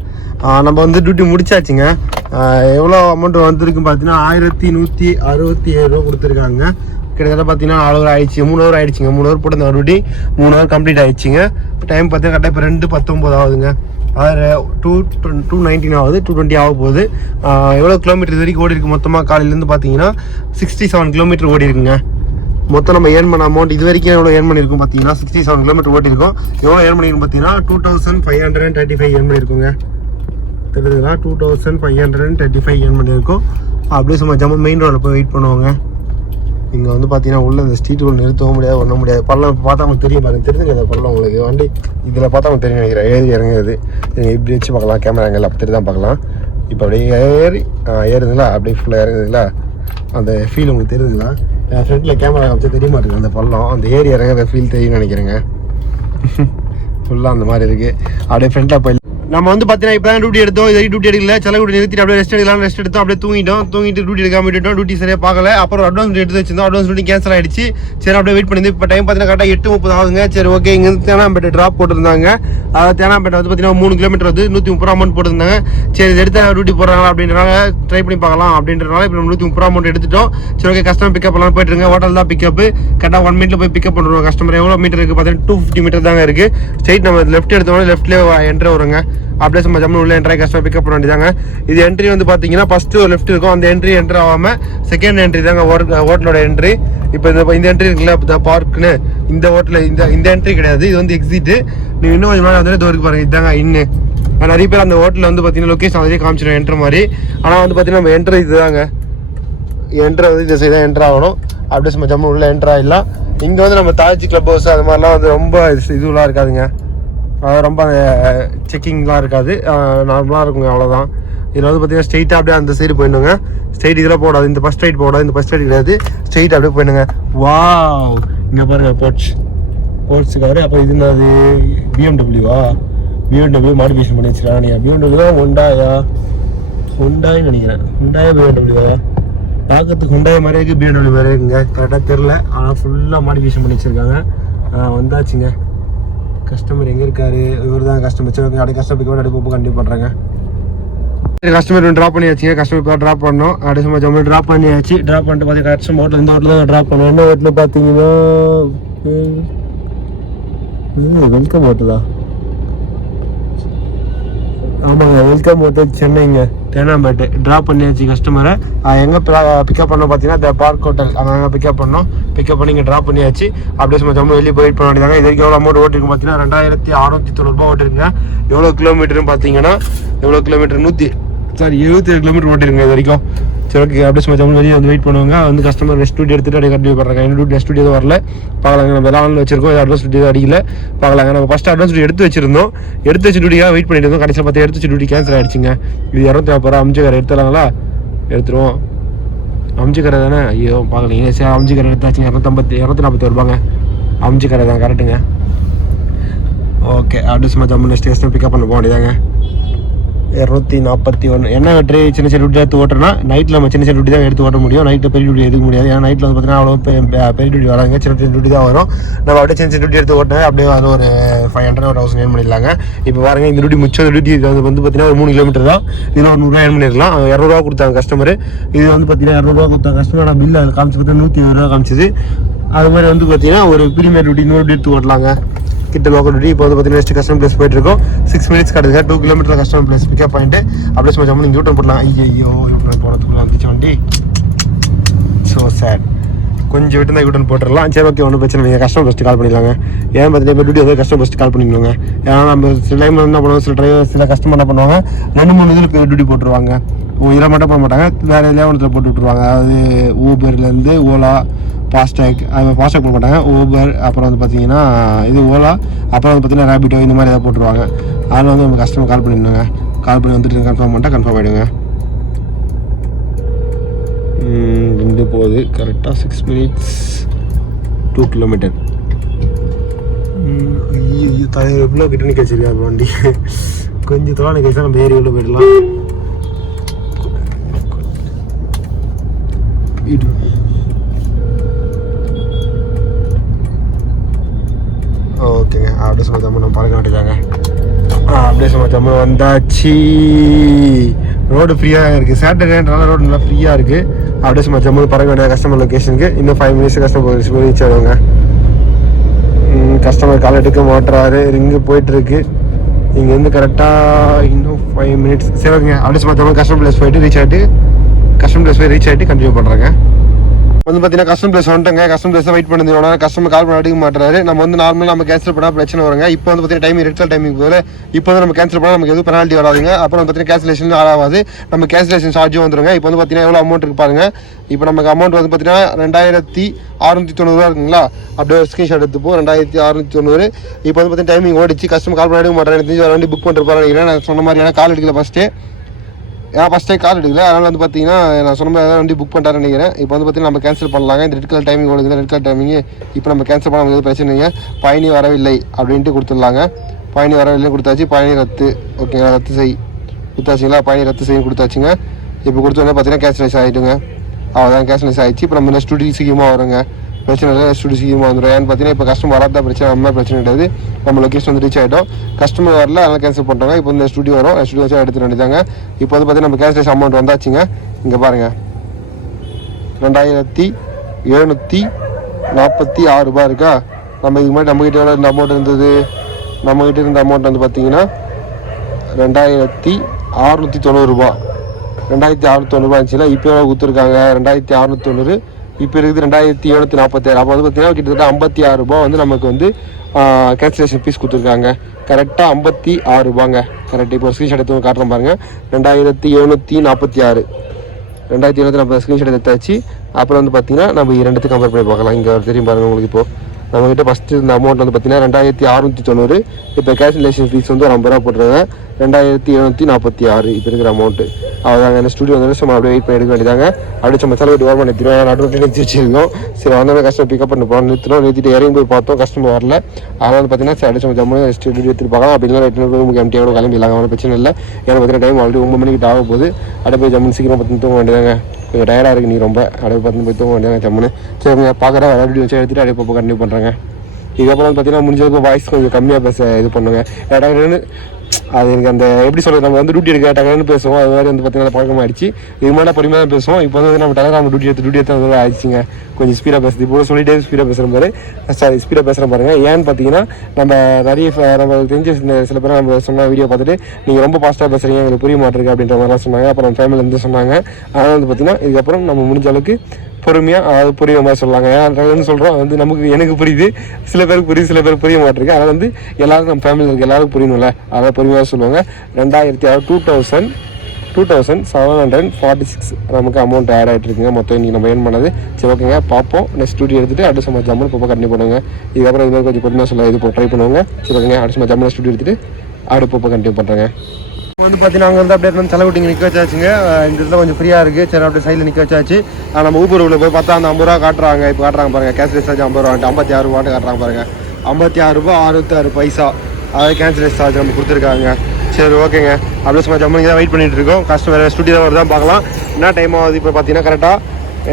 நம்ம வந்து டியூட்டி முடிச்சாச்சுங்க. எவ்வளோ அமௌண்ட் வந்துருக்கு பார்த்தீங்கன்னா 1167 ரூபா கொடுத்துருக்காங்க. கிட்டத்தட்ட பார்த்தீங்கன்னா 4 hour ஆயிடுச்சு. 3 hour ஆயிடுச்சுங்க. 3 hour போட்டு இந்த டியூட்டி 3 hour கம்ப்ளீட் ஆயிடுச்சுங்க. டைம் பார்த்தீங்கன்னா கரெக்டாக இப்போ 2:19 ஆகுதுங்க. அது 2:19 ஆகுது. 2:20 ஆக போகுது. எவ்வளோ கிலோமீட்டர் இது வரைக்கும் ஓடி இருக்குது மொத்தமாக காலையிலேருந்து பார்த்தீங்கன்னா 67 கிலோமீட்டர் ஓடி இருக்குங்க. மொத்தம் நம்ம ஏர்ன் பண்ண அமௌண்ட் இது வரைக்கும் எவ்வளோ ஏர்ன் பண்ணியிருக்கோம் பார்த்தீங்கன்னா 67 கிலோமீட்டர் ஓட்டியிருக்கோம். எவ்வளோ ஏர்ன் பண்ணியிருக்கோம் பார்த்தீங்கன்னா 2535 ஏர்ன் பண்ணியிருக்கோங்க. தெரியுதுங்களா 2535 ஏர்ன் பண்ணியிருக்கோம். அப்படியே சும்மா ஜம்மு மெயின் ரோடில் போய் வெயிட் பண்ணுவாங்க. இங்கே வந்து பார்த்தீங்கன்னா உள்ள இந்த ஸ்ட்ரீட்டுக்குள்ள நிறுத்தவும் முடியாது, ஒன்றும் முடியாது. பள்ளம் பார்த்தா உங்களுக்கு தெரியும் பாருங்க, தெரிஞ்சுங்க அந்த பள்ளம் உங்களுக்கு வண்டி இதில் பார்த்தா உங்களுக்கு தெரியும் நினைக்கிறேன். ஏறி இறங்குறது நீங்கள் இப்படி வச்சு பார்க்கலாம், கேமரா ஆங்கிள் அப்படி தான் பார்க்கலாம். இப்போ அப்படியே ஏறுதுங்களா, அப்படியே ஃபுல்லாக இறங்குதுங்களா, அந்த ஃபீல் உங்களுக்கு தெரியுதுங்களா? என் ஃப்ரெண்டில் கேமரா காமிச்சா தெரிய மாட்டேங்குது அந்த பள்ளம், அந்த ஏறி இறங்குற ஃபீல் தெரியும்னு நினைக்கிறேங்க. ஃபுல்லாக அந்த மாதிரி இருக்குது. அப்படியே ஃப்ரெண்டில் போய் நம்ம வந்து பார்த்தீங்கன்னா இப்போ தான் டியூட்டி எடுத்தோம், இது டியூட்டி எடுக்கல, சில டியூட்டி நிறுத்திட்டு அப்படியே ரெஸ்ட் எடுக்கலாம், ரெஸ்ட் எடுத்தோம், அப்படியே தூங்கிட்டு டியூட்டி எடுக்காம விட்டுட்டோம். டியூட்டி சரியாக பார்க்கல. அப்புறம் அட்வான்ஸ் எடுத்து வச்சிருந்தோம், அட்வான்ஸ் டியூட்டி கேன்சல் ஆயிடுச்சு. சரி அப்படியே வெயிட் பண்ணி இப்போ டைம் பார்த்தீங்கன்னா கரெக்டாக 8:30 ஆகுங்க. சரி ஓகே, இங்கேருந்து தேனாம்பேட்டை ட்ராப் போட்டுருந்தாங்க. அதாவது தேனாம்பேட்டை வந்து பார்த்தீங்கன்னா 3 கிலோமீட்டர் வந்து 130 அமௌண்ட் போட்டுருந்தாங்க. சரி இது எடுத்து டியூட்டி போடுறாங்களா அப்படின்றனால ட்ரை பண்ணி பார்க்கலாம் அப்படின்றனால இப்போ 130 அமௌண்ட் எடுத்துட்டோம். சரி ஓகே, கஸ்டமர் பிக்கப் பண்ணலாம் போயிட்டு இருங்க. ஹோட்டல் தான் பிக்கப், கரெக்டாக 1 மினிட்ல போய் பிக்கப் பண்ணுறோம். கஸ்டமர் எவ்வளோ மீட்டர் இருக்குது பார்த்தீங்கன்னா 250 மீட்டர் தாங்க இருக்குது. ஸ்ட்ரைட் நம்ம லெஃப்ட் எடுத்தோம்னா லெஃப்ட்லேயே என்ட்ரி வருங்க. அப்படியே சும்மா ஜம்மு உள்ள என்ட்ரி கஸ்டமர் பிக்கப் பண்ண வேண்டியதாங்க. இது என்ட்ரி வந்து பார்த்தீங்கன்னா ஃபர்ஸ்ட் ஒரு லெஃப்ட் இருக்கும், அந்த என்ட்ரி என்ட்ரி ஆகாமல் செகண்ட் என்ட்ரி தாங்க ஹோட்டலோட என்ட்ரி. இப்போ இந்த என்ட்ரி இருக்குல்ல பார்க்குன்னு, இந்த ஹோட்டலில் இந்த என்ட்ரி கிடையாது, இது வந்து எக்ஸிட்டு. நீங்கள் இன்னும் கொஞ்சம் மேலே வந்து தோருக்கு பாருங்க, இதுதாங்க இன்னு. நிறைய பேர் அந்த ஹோட்டலில் வந்து பார்த்தீங்கன்னா லொக்கேஷன் அதே காமிச்சிடும் என்ட்ரு மாதிரி. ஆனால் வந்து பார்த்தீங்கன்னா நம்ம என்ட்ரு இதுதாங்க, என்ட்ரு வந்து இந்த சைடு தான் என்ட்ரு ஆகணும். அப்படியே சும்மா ஜம்மு உள்ள என்ட்ரு ஆகிடலாம். இங்கே வந்து நம்ம தாஜ் கிளப் ஹவுஸ் அது மாதிரிலாம் வந்து ரொம்ப இதுலாம் இருக்காதுங்க, ரொம்ப செக்கிங்லாம் இருக்காது, நார்மலாக இருக்குங்க, அவ்வளோதான். இதில் வந்து பார்த்தீங்கன்னா ஸ்ட்ரெயிட்டாக அப்படியே அந்த சைடு போயிடுங்க. ஸ்ட்ரெயிட் இதில் போடாது, இந்த ஃபஸ்ட் ரைட் போடாது, இந்த ஃபஸ்ட் ரைட் கிடையாது, ஸ்ட்ரெயிட் அப்படியே போயிடுங்க. வாவ், இங்கே பாருங்கள் போர்ட்ஸுக்காரு. அப்போ இது என்னது பிஎம்டபிள்யூவா? பிஎம்டபிள்யூ மாடிஃபிகேஷன் பண்ணி வச்சுருக்காங்க. நீங்கள் பிஎம்டபிள்யூ தான் ஹுண்டாய்னு நினைக்கிறேன். ஹுண்டாயா பிஎம்டபிள்யூவா? பார்க்கறதுக்கு ஹுண்டாய் மாதிரி இருக்குது, பிஎம்டபிள்யூ மாதிரி இருக்குங்க, கரெக்டாக தெரில. ஆனால் ஃபுல்லாக மாடிஃபிகேஷன் பண்ணி வச்சுருக்காங்க. வந்தாச்சுங்க. கஸ்டமர் எங்கே இருக்காரு? இவர் தான் கஸ்டமர். சரி ஓகே, அப்படியே கஸ்டமர் பிக்கப் அடுப்பு கண்டிப்பாக பண்ணுறாங்க. சரி கஸ்டமர் ட்ராப் பண்ணியாச்சுங்க. கஸ்டமர் இப்போ ட்ராப் பண்ணோம். அப்படியே சும்மா ஜம்மு ட்ராப் பண்ணியாச்சு. ட்ராப் பண்ணிட்டு பார்த்தீங்கன்னா கஸ்டமர் ஹோட்டல் இந்த ஹோட்டலில் தான் ட்ராப் பண்ணோம். என்ன ஹோட்டலில் பார்த்தீங்கன்னா வெல்கம் ஹோட்டலா? ஆமாங்க, வெல்கம் ஹோட்டல் சென்னைங்க, தேனாம்பேட்டை. ட்ராப் பண்ணியாச்சு கஸ்டமரை. எங்கே பிக்கப் பண்ணோம் பார்த்தீங்கன்னா இந்த பார்க் ஹோட்டல், அங்கே பிக்கப் பண்ணோம். பிக்கப் பண்ணி இங்கே ட்ராப் பண்ணியாச்சு. அப்படியே சும்மா ஜம்மு வெளியே போயிட்டு பண்ண வேண்டியதாங்க. இது வரைக்கும் எவ்வளோ அமௌண்ட் ஓட்டிருக்கு பார்த்தீங்கன்னா 2690 ஓட்டிருங்க. எவ்வளோ கிலோமீட்டர்னு பார்த்தீங்கன்னா 77 கிலோமீட்டர் ஓட்டிருங்க இது வரைக்கும். சரி ஓகே, அப்படியே சும்மா ஜம்மு வெளியே வந்து வெயிட் பண்ணுவாங்க. வந்து கஸ்டமர் ரெஸ்ட் டியூட்டி எடுத்துகிட்டு அப்படியே கண்டினியூ பண்ணுறாங்க. என்னோட ரெஸ்ட் டியூட்டி வரல, பார்க்கலாங்க. நம்ம வேளாண்மை வச்சிருக்கோம், அட்வான்ஸ் டியூட்டி அடிக்கல, பார்க்கலாங்க. நம்ம ஃபஸ்ட்டு அட்வான்ஸ் டியூட்டி எடுத்து வச்சிருந்தோம், எடுத்து வச்சு டியூட்டியாக வெயிட் பண்ணிட்டு இருந்தோம். கடைசியில் பார்த்து எடுத்து வச்சு டியூட்டி கேன்சல் ஆகிடுச்சிங்க. இது 240 அம்ஜிக்கரை எடுத்துலாங்களா? எடுத்துருவோம். அம்ஜிக்கரை தானே? ஐயோ பார்க்கலீங்க. சரி அம்ஜிக்கரை எடுத்தாச்சுங்க. 241 ரூபாங்க அம்ஜிக்கரை தான், கரெக்டுங்க. ஓகே, அப்படியே சும்மா ஜம்மு நெக்ஸ்ட் கஸ்டமர் பிக்கப் பண்ண போக வேண்டியதாங்க. 241 என்ன வெற்றி சின்ன டியூட்டி எடுத்து ஓட்டுறோன்னா நைட்டில் நம்ம சின்ன டியூட்டி தான் எடுத்து ஓட்ட முடியும். நைட்டில் பெரிய டியூட்டி எடுக்க முடியாது. ஏன்னா நைட்டில் வந்து பார்த்தீங்கன்னா அவ்வளோ பெரிய டியூட்டி வராங்க, சின்ன டியூட்டி தான் வரும். நம்ம அப்படியே சின்ன டியூட்டி எடுத்து ஓட்டினா அப்படியே வந்து ஒரு 500 ஒரு 1000 ஏர்ன் பண்ணிடலாங்க. இப்போ பாருங்க, இந்த டியூட்டி மிச்சம் டியூட்டி வந்து பார்த்தீங்கன்னா ஒரு 3 கிலோமீட்டர் தான். இதில் ஒரு 100 ரூபா ஏர்ன் பண்ணிடலாம். 200 ரூபா கொடுத்தாங்க கஸ்டமர். இது வந்து பார்த்தீங்கன்னா 200 ரூபா கொடுத்தாங்க கஸ்டமர். ஆனால் பில் அது காமிச்சு பார்த்தா 120 ரூபா காமிச்சிது. அது மாதிரி வந்து பார்த்தீங்கன்னா ஒரு ப்ரீமியர் டியூட்டி இன்னொரு எடுத்து ஓட்டலாங்க. கிட்ட லோக்கல் டியூட்டி. இப்போ வந்து பார்த்தீங்கன்னா நெக்ஸ்ட் கஸ்டமர் பிளேஸ் போயிட்டு இருக்கோம். 6 மினிட்ஸ் கிடக்குங்க. 2 kilometre customer place pickup point. அப்படியே சும்மா ஜம்மு யூட்டன் போடலாம். ஐயோ யூட்டன் போகிறதுக்குள்ள வந்துச்சு வண்டி. So sad. கொஞ்சம் விட்டு தான் யூட்டன் போட்டுடலாம். சரி ஓகே, ஒன்றும் பிரச்சனை இல்லை. கஸ்டமர் ஃபஸ்ட்டு கால் பண்ணிடலாங்க. ஏன் பார்த்தீங்கன்னா டியூட்டி வந்து கஸ்டமர் ஃபஸ்ட்டு கால் பண்ணிக்கணுங்க. ஏன்னா நம்ம சில டைம் என்ன பண்ணுவோம், சில டிரைவர் சில கஸ்டமர் என்ன பண்ணுவாங்க, 2-3 இதில் டியூட்டி போட்டுருவாங்க. இதில் மட்டும் போட மாட்டாங்க, வேறு எதுலையும் ஒன்றத்தில் போட்டு விட்ருவாங்க. அதாவது ஊபர்லேருந்து ஓலா, ஃபாஸ்டாக், அது ஃபாஸ்டாக் போட மாட்டாங்க, ஊபர், அப்புறம் வந்து பார்த்தீங்கன்னா இது ஓலா, அப்புறம் வந்து பார்த்தீங்கன்னா ரேபிட்டோ, இந்த மாதிரி ஏதாவது போட்டுருவாங்க. அதில் வந்து நம்ம கஸ்டமர் கால் பண்ணிடணுங்க. கால் பண்ணி வந்துட்டு கன்ஃபார்ம் பண்ணிட்டா கன்ஃபார்ம் ஆகிடுங்க. 2 போகுது கரெக்டாக 6 மினிட்ஸ் 2 கிலோமீட்டர். ஐயோ தலைவர் எவ்வளோ கிட்ட நிற்க வச்சிருக்கா வண்டி. கொஞ்சம் தொலை நிற்க வச்சா நம்ம ஏறி உள்ள போயிடலாம். ஓகேங்க, அப்படியே சும்மா ஜம்மு நம்ம பறக்க வேண்டியதாங்க. அப்படியே சும்மா ஜம்மு வந்தாச்சு. ரோடு ஃப்ரீயாக இருக்குது. சாட்டர்டேன்றனால ரோடு நல்லா ஃப்ரீயாக இருக்குது. அப்படியே சும்மா ஜம்மு பறக்க வேண்டிய கஸ்டமர் லொக்கேஷனுக்கு. இன்னும் 5 மினிட்ஸ் கஸ்டமர் ரீச் ஆகுங்க. கஸ்டமர் கால் எடுக்க மாட்டுறாரு, ரிங்கு போயிட்டுருக்கு. இங்கேருந்து கரெக்டாக இன்னும் 5 மினிட்ஸ். சரி ஓகேங்க, அப்படியே சும்மா ஜம்மு கஸ்டமர் பிளேஸ் போயிட்டு ரீச் ஆகிட்டு கண்டினியூ பண்ணுறாங்க. வந்து பார்த்தீங்கன்னா கஸ்டமர் பிளேஸ் வந்துட்டுங்க. கஸ்டமர் பிளேஸ் வெயிட் பண்ணிருந்தோம். கஸ்டமர் கால் பண்ண எடுக்க மாட்டாரு. நம்ம வந்து நார்மலாக நம்ம கேன்சல் பண்ணால் பிரச்சனை வருங்க. இப்போ வந்து பார்த்தீங்கன்னா டைமிங் ரெட் டைமிங் போது இப்போ வந்து நம்ம கேன்சல் பண்ணால் நமக்கு எதுவும் பெனால்ட்டி வராதுங்க. அப்புறம் வந்து பார்த்தீங்கன்னா கேன்சலேஷன் ஆகாது. நம்ம கேன்சலேஷன் சார்ஜும் வந்துருங்க. இப்போ வந்து பார்த்தீங்கன்னா எவ்வளோ அமௌண்ட் இருக்கு பாருங்க. இப்போ நமக்கு அமௌண்ட் வந்து பார்த்தீங்கன்னா 2690 இருக்குங்களா. அப்படியே ஒரு ஸ்க்ரீன்ஷாட் எடுத்துப்போம். 2690. இப்போ வந்து பார்த்தீங்கன்னா டைமிங் ஓடிச்சு. கஸ்டமர் கால் பண்ண எடுக்க மாட்டாரு. எனக்கு தெரிஞ்சு வண்டி புக் பண்ணிருப்பாரு நினைக்கிறேன். நான் சொன்ன மாதிரி கால் எடுக்கல ஃபஸ்ட்டே கால் எடுக்கல. அதனால் வந்து பார்த்தீங்கன்னா நான் சொன்ன மாதிரி வண்டி புக் பண்ணிட்டாருன்னு நினைக்கிறேன். இப்போ வந்து பார்த்தீங்கன்னா நம்ம கேன்சல் பண்ணலாங்க. இந்த ரெட் கலர் டைமிங் ஓடுது. ரெட் கலர் டைமிங் இப்போ நம்ம கேன்சல் பண்ண நமக்கு பிரச்சனை இல்லைங்க. பயணி வரவில்லை அப்படின்ட்டு கொடுத்துடலாங்க. பயணி வரவில்லை கொடுத்தாச்சு. பயணி ரத்து ஓகேங்களா. ரத்து செய் கொடுத்தாச்சுங்களா. பயணி ரத்து செய்யும் கொடுத்தாச்சுங்க. இப்போ கொடுத்தோன்னே பார்த்தீங்கன்னா கேன்சலேஷன் ஆகிட்டுங்க. அவ்வளோதான் கேன்சலேஷன் ஆகிடுச்சு. இப்போ நம்ம நெக்ஸ்ட் டூட்டி சீக்கிரமாக வருங்க. பிரச்சனை இல்லை. நெக்ஸ்ட் டூட்டி சீக்கிரமாக வந்துடும். ஏன்னு பார்த்தீங்கன்னா இப்போ கஸ்டமர் வராதான் பிரச்சனை. நம்ம பிரச்சனை கிடையாது. நம்ம லொக்கேஷன் வந்து ரீச் ஆகிட்டோம். கஸ்டமர் வரல, அதனால் கேன்சல் பண்ணுறாங்க. இப்போ வந்து ஸ்டுடியோ வரும். ஸ்டுடியோ வச்சு எடுத்துட்டு வேண்டியதாங்க. இப்போ வந்து பார்த்தீங்கன்னா நம்ம கேன்சலேஷன் அமௌண்ட் வந்தாச்சுங்க. இங்கே பாருங்கள் 2746 ரூபா இருக்கா. நம்ம இதுக்கு முன்னாடி நம்மகிட்ட எவ்வளோ இந்த அமௌண்ட் இருந்தது. நம்மகிட்ட இருந்த அமௌண்ட் வந்து பார்த்தீங்கன்னா 2690 ரூபா. 2690 ரூபா இருந்துச்சுல. இப்போ எவ்வளோ கொடுத்துருக்காங்க 2690. இப்போ இருக்குது 2746. அப்போ வந்து பார்த்தீங்கன்னா கிட்டத்தட்ட 56 ரூபா வந்து நமக்கு வந்து கேன்சலேஷன் ஃபீஸ் கொடுத்துருக்காங்க. கரெக்டாக 56 ரூபாங்க. கரெக்ட். இப்போ ஸ்க்ரீன்ஷாட் எடுத்து காட்டுறோம் பாருங்கள். 2746 2740 ஸ்க்ரீன்ஷாட் எடுத்தாச்சு. அப்புறம் வந்து பார்த்தீங்கன்னா நம்ம ரெண்டுத்துக்கு கம்பேர் பண்ணி பார்க்கலாம். இங்கே தெரியும் பாருங்கள் உங்களுக்கு. இப்போது நம்மகிட்ட ஃபஸ்ட்டு இருந்த அமௌண்ட் வந்து பார்த்தீங்கன்னா 2690. இப்போ கேன்சலேஷன் ஃபீஸ் வந்து ஒரு 50 ரூபா போட்டுருங்க. 2746 இப்போ இருக்கிற அமௌண்ட்டு. அவ்வளோதாங்க. இந்த ஸ்டுடியோ வந்து நம்ம அப்படியே வெயிட் பண்ணி எடுக்க வேண்டியதாங்க. அப்படியே நம்ம செலவு ஓவர் பண்ணி நடுவில் நிறுத்தி வச்சிருந்தோம். சரி வந்தோடனே கஸ்டமர் பிக்கப் பண்ணி போகிறோம். நிறுத்திட்டு இறங்கி போய் பார்த்தோம். கஸ்டமர் வரல. அதனால் வந்து பார்த்தீங்கன்னா சரி அடிச்சு ஜம்மு ஸ்டுடியோ எடுத்துட்டு பார்க்கலாம். அப்படின்னா 8 ரூமுக்கு எம்டியோட கிளம்பிடலாங்க. அவனை பிரச்சனை இல்லை. ஏன்னா பார்த்தீங்கன்னா டைம் ஆல்ரெடி 9 மணிக்கு ஆக போகுது. அப்படியே போய் ஜம்மு சீக்கிரம் பார்த்து தூங்க வேண்டியதாங்க. கொஞ்சம் டயர்டாக இருக்குது. நீ ரொம்ப அப்படியே பார்த்து போய் தூங்க வேண்டியதாங்க ஜம்முன்னு. சரிங்க பார்க்குற வீடியோ வச்சு எடுத்துகிட்டு அப்படியே இப்போ கண்டினியூ பண்ணுறேங்க. இதுக்கப்புறம் பார்த்தீங்கன்னா முடிஞ்சதுக்கு வாய்ஸ் கொஞ்சம் கம்மியாக பேச இது பண்ணுங்க. டக்குன்னு அது எனக்கு அந்த எப்படி சொல்கிறது, நம்ம வந்து டியூட்டி எடுக்க டக்குன்னு பேசுவோம். அது மாதிரி வந்து பார்த்தீங்கன்னா பழக்கமாகிடுச்சு. இது மாதிரி பொறுமையாக தான் பேசுவோம். இப்போ வந்து நம்ம டக்குனு டியூட்டி எடுத்து வந்து ஆயிடுச்சுங்க. கொஞ்சம் ஸ்பீடாக பேசுது. இப்போ சொல்லிட்டே ஸ்பீடாக பேசுகிற பாரு. ஸ்பீடாக பேசுகிறேன் பாருங்கள். ஏன்னு பார்த்தீங்கன்னா நம்ம நிறைய நம்ம தெரிஞ்ச சில பேர் நம்ம சொன்ன வீடியோ பார்த்துட்டு நீங்கள் ரொம்ப ஃபாஸ்ட்டாக பேசுகிறீங்க, எங்களுக்கு புரிய மாட்டிருக்கு அப்படின்ற மாதிரிலாம் சொன்னாங்க. அப்புறம் ஃபேமிலியிலேருந்து சொன்னாங்க. அதனால் வந்து பார்த்தீங்கன்னா இதுக்கப்புறம் நம்ம முடிஞ்ச அளவுக்கு பொறுமையாக அதாவது புரியுற மாதிரி சொல்லலாங்க. ஏன் சொல்கிறோம் அது வந்து எனக்கு புரியுது, சில பேருக்கு புரியுது, சில பேருக்கு புரிய மாட்டிருக்கு. அதனால் வந்து எல்லாரும் நம்ம ஃபேமிலியில் இருக்க எல்லாருக்கும் புரியணும்ல, அதாவது பொறுமையாக சொல்லுவாங்க. 2746 நமக்கு அமௌண்ட் ஆட் ஆகிட்டு இருக்குங்க. மொத்தம் இன்றைக்கி நம்ம ஏர்ன் பண்ணது. சரி ஓகேங்க பார்ப்போம். நெக்ஸ்ட் ஸ்டுடியோ எடுத்துகிட்டு அடுத்த சம்மர் ஜம்முன்னு இப்போ கண்டினியூ பண்ணுவாங்க. இதுக்கப்புறம் இது மாதிரி கொஞ்சம் பொறுமையாக சொல்ல இது ட்ரை பண்ணுவாங்க. சரி ஓகேங்க அடுத்த சம்மர் ஜம்முன்னு ஸ்டுடியோ எடுத்துகிட்டு அடுப்பு இப்போ கண்டினியூ பண்ணுறாங்க. வந்து பார்த்தீங்கன்னா அங்கே வந்து அப்படியே வந்து தலைவிட்டிங்க நிற்க வச்சாச்சுங்க. இந்த இதில் கொஞ்சம் ஃப்ரீயாக இருக்குது. சரி அப்படியே சைடில் நிற்க வச்சாச்சு. நம்ம ஊபர் உள்ள போய் பார்த்தா அந்த 50 ரூபா காட்டுறாங்க. இப்போ காட்டுறாங்க பாருங்கள். கேன்சலேஷன் சார்ஜ் 50 ரூபா 56 ரூபாட்டு காட்டுறாங்க பாருங்கள். 56 ரூபா 66 பைசா அதாவது கேன்சலேஷன் சார்ஜ் நம்ம கொடுத்துருக்காங்க. சரி ஓகேங்க அப்படியே சும்மா ஜம்முனிக்கு தான் வெயிட் பண்ணிட்டு இருக்கோம். கஸ்டமர் ஸ்டுடியோ தான் வருதான் பார்க்கலாம். என்ன டைம் ஆகுது இப்போ பார்த்தீங்கன்னா கரெக்டாக